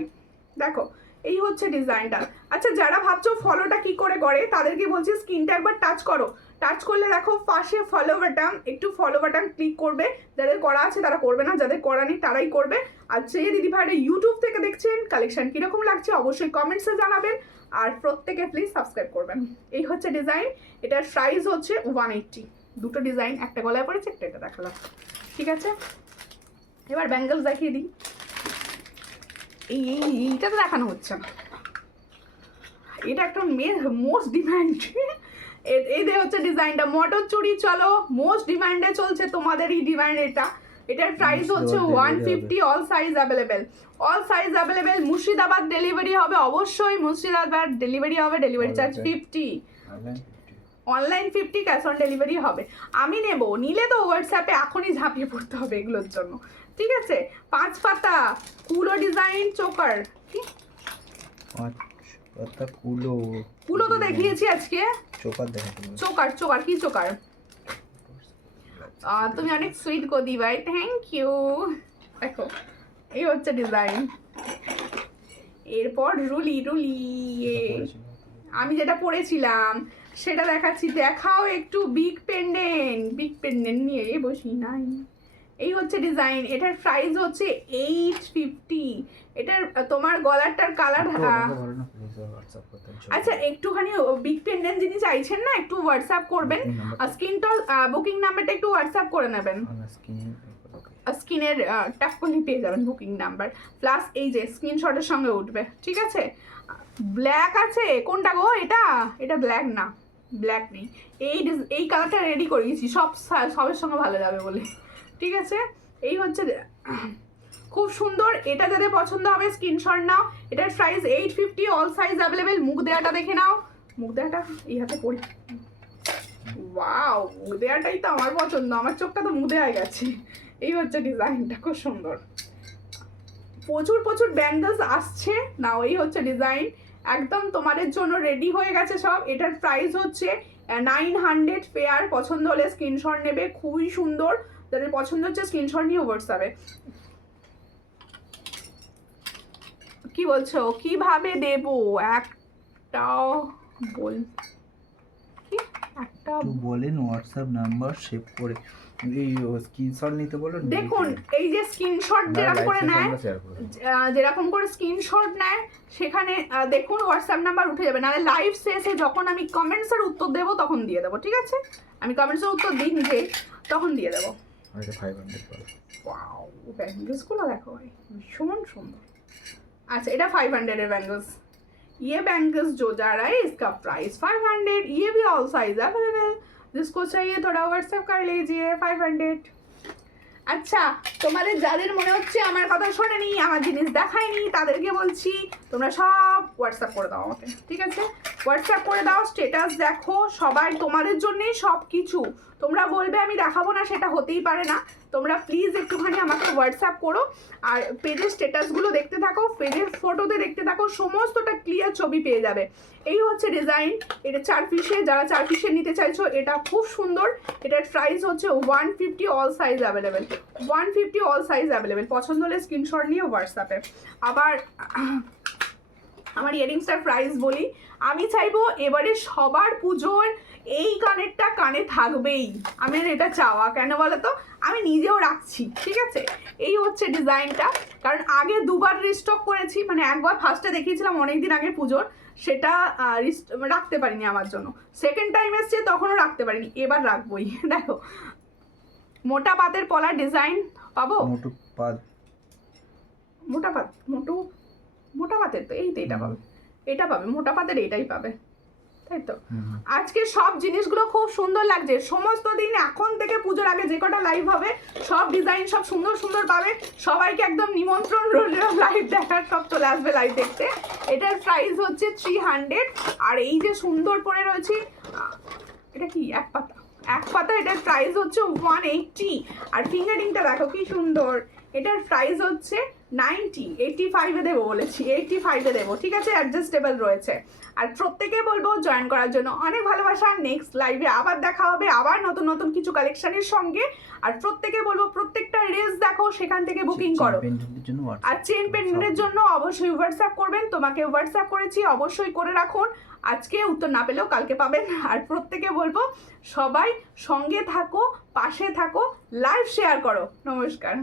দেখো এই হচ্ছে ডিজাইনটা। আচ্ছা যারা ভাবছো ফলোটা কি করে করে, তাদেরকে বলছি স্ক্রিনটা একবার টাচ করো, টাচ করলে দেখো পাশে ফলো বাটন, একটু ফলো বাটন ক্লিক করবে। যাদের করা আছে তারা করবে না, যাদের করা নেই তারাই করবে। আর যে দিদি ভাইরা ইউটিউব থেকে দেখছেন, কালেকশন কিরকম লাগছে অবশ্যই কমেন্টসে জানাবেন। আর প্রত্যেকে প্লিজ সাবস্ক্রাইব করবেন। এই হচ্ছে ডিজাইন, এটার প্রাইস হচ্ছে 180। দুটো ডিজাইন, একটা গলায় পড়েছে, একটা এটা দেখালাম, ঠিক আছে। এবার ব্যাঙ্গেলস দেখিয়ে দিই। এইটা তো দেখানো হচ্ছে না, এটা একটা মোস্ট ডিমান্ড। এই হচ্ছে ডিজাইনটা, মটর চুড়ি, চলো মোস্ট ডিমান্ডে চলছে তোমাদেরই ডিমান্ড এটা। এটার প্রাইস হচ্ছে 150, all size available, all size available. Murshidabad delivery হবে অবশ্যই, মুর্শিদাবাদ ডেলিভারি হবে, delivery charge 50, online 50, cash on delivery হবে। আমি নেব, নিলে তো হোয়াটসঅ্যাপে এখনই ঝাঁপিয়ে পড়তে হবে এগুলোর জন্য, ঠিক আছে। 5 পাতা কুলো ডিজাইন চোকার, কি 5 পাতা কুলো, কুলো তো দেখিয়েছি আজকে, চোকার দেখাতে, চোকার চোকার কি চোকার। তুমি অনেক সুইট গো দি ভাই, থ্যাংক ইউ। দেখো এই হচ্ছে ডিজাইন। এরপর রুলি রুলি, আমি যেটা পরেছিলাম সেটা দেখাচ্ছি, দেখাও একটু। বিগ পেন্ডেন্ট নিয়ে বসি নাই। এই হচ্ছে ডিজাইন, এটার প্রাইস হচ্ছে 850। এটার তোমার গলারটার কালার, আচ্ছা একটুখানি বিগ পেন্ডেন্ট যিনি চাইছেন না একটু হোয়াটসঅ্যাপ করবেন, স্ক্রিনটল বুকিং নাম্বারটা একটু হোয়াটসঅ্যাপ করে নেবেন। স্ক্রিনের ট্যাপ করলেই পেয়ে যাবেন বুকিং নাম্বার, প্লাস এই যে স্ক্রিনশটের সঙ্গে উঠবে, ঠিক আছে। ব্ল্যাক আছে কোনটা গো, এটা ব্ল্যাক না, ব্ল্যাক নেই। এই কালারটা রেডি করিয়েছি, সবের সঙ্গে ভালো যাবে বলে, ঠিক আছে। এই হচ্ছে খুব সুন্দর, এটা যাদের পছন্দ হবে স্ক্রিনশট নাও। এটার প্রাইস 850, অল সাইজ অ্যাভেলেবেল। মুখ দেওয়াটা দেখে নাও, মুখ দেওয়াটা এই হাতে পড়ি, ওয়াও মুখ দেওয়াটাই তো আমার পছন্দ, আমার চোখটা তো মুখ দেওয়া গেছে। এই হচ্ছে ডিজাইনটা, খুব সুন্দর। প্রচুর প্রচুর ব্যাঙ্গলস আসছে না, এই হচ্ছে ডিজাইন, একদম তোমাদের জন্য রেডি হয়ে গেছে সব। এটার প্রাইস হচ্ছে 900 পেয়ার। পছন্দ হলে স্ক্রিনশট নেবে, খুবই সুন্দর। যাদের পছন্দ হচ্ছে স্ক্রিনশট নিয়ে হোয়াটসঅ্যাপে। কি বলছো কিভাবে দেব? একটাও বল, কি একটা বলেন হোয়াটসঅ্যাপ নাম্বার সেভ করে এই স্ক্রিনশট নিতে বলো। দেখুন এই যে স্ক্রিনশট যেরকম করে নেয়, যেরকম করে স্ক্রিনশট নেয় সেখানে দেখুন হোয়াটসঅ্যাপ নাম্বার উঠে যাবে। নাহলে লাইভ শেষে যখন আমি কমেন্টসের উত্তর দেবো তখন দিয়ে দেবো, ঠিক আছে? আমি কমেন্টসের উত্তর দিই নিজে, তখন দিয়ে দেবো। আচ্ছা 500 ওয়াও, ব্যাঙ্গলসগুলো দেখো ভাই, ভীষণ সুন্দর। अच्छा এটা 500 এর बैंगल्स। ये बैंगल्स जो जा रहा है इसका प्राइस 500। ये भी ऑल साइज अवेलेबल, जिसको चाहिए थोड़ा व्हाट्सएप कर लीजिए 500। আচ্ছা তোমাদের যাদের মনে হচ্ছে আমার কথা শোনেনি, আমার জিনিস দেখায়নি, তাদেরকে বলছি তোমরা সব হোয়াটসঅ্যাপ করে দাও আমাকে, ঠিক আছে? হোয়াটসঅ্যাপ করে দাও, স্ট্যাটাস দেখো, সবাই তোমাদের জন্যই সব কিছু। তোমরা বলবে আমি দেখাবো না, সেটা হতেই পারে না। তোমরা প্লিজ একটুখানি আমাকে হোয়াটসঅ্যাপ করো, আর পেজের স্ট্যাটাসগুলো দেখতে থাকো, পেজের ফটোতে দেখতে থাকো, সমস্তটা ক্লিয়ার ছবি পেয়ে যাবে। এই হচ্ছে ডিজাইন, এটা 4 পিসে, যারা 4 পিসে নিতে চাইছো এটা খুব সুন্দর। এটার প্রাইস হচ্ছে 150, all size available. 150 all size available. পছন্দ হলে স্ক্রিনশট নিয়ে হোয়াটসঅ্যাপে। আবার আমার ইয়ারিংসটার প্রাইস বলি, আমি চাইবো এবারে সবার পুজোর এই কানেরটা কানে থাকবেই। আমার এটা চাওয়া, কেন বলো তো, আমি নিজেও রাখছি, ঠিক আছে? এই হচ্ছে ডিজাইনটা, কারণ আগে দুবার রিস্টক করেছি, মানে একবার ফার্স্টে দেখিয়েছিলাম অনেক দিন আগে পুজোর, সেটা রাখতে পারিনি আমার জন্য। সেকেন্ড টাইম এসছে তখনও রাখতে পারিনি, এবার রাখবোই। দেখো মোটা পাতের পলার ডিজাইন পাবো, মোটা পাত মোটা পাতের তো এই তো এটা পাবে, এটা পাবে মোটা পাতের, এইটাই পাবে, তাই তো? আজকে সব জিনিসগুলো খুব সুন্দর লাগছে। সমস্ত দিন এখন থেকে পুজোর আগে যে কটা লাইভ হবে সব ডিজাইন সব সুন্দর সুন্দর পাবে। সবাইকে একদম নিমন্ত্রণ রইল লাইভ দেখার, সব চলে আসবে লাইভ দেখতে। এটার প্রাইস হচ্ছে 300। আর এই যে সুন্দর পরে রয়েছে, এটা কি এক পাতা, এটার প্রাইস হচ্ছে 180। আর ফিঙ্গারিংটা দেখো কি সুন্দর, এটার প্রাইস হচ্ছে 90। 85-এ দেবো বলেছি, 85-এ দেবো, ঠিক আছে? অ্যাডজাস্টেবল রয়েছে। আর প্রত্যেকে বলবো জয়েন করার জন্য। অনেক ভালোবাসা। নেক্সট লাইভে আবার দেখা হবে, আবার নতুন নতুন কিছু কালেকশনের সঙ্গে। আর প্রত্যেকে বলবো প্রত্যেকটা রিলস দেখো, সেখান থেকে বুকিং করো। আর চেন পেন্ডেন্টের জন্য অবশ্যই হোয়াটসঅ্যাপ করবেন। তোমাকে হোয়াটসঅ্যাপ করেছি, অবশ্যই করে রাখুন। আজকে উত্তর না পেলেও কালকে পাবেন। আর প্রত্যেকে বলবো সবাই সঙ্গে থাকো, পাশে থাকো, লাইভ শেয়ার করো। নমস্কার।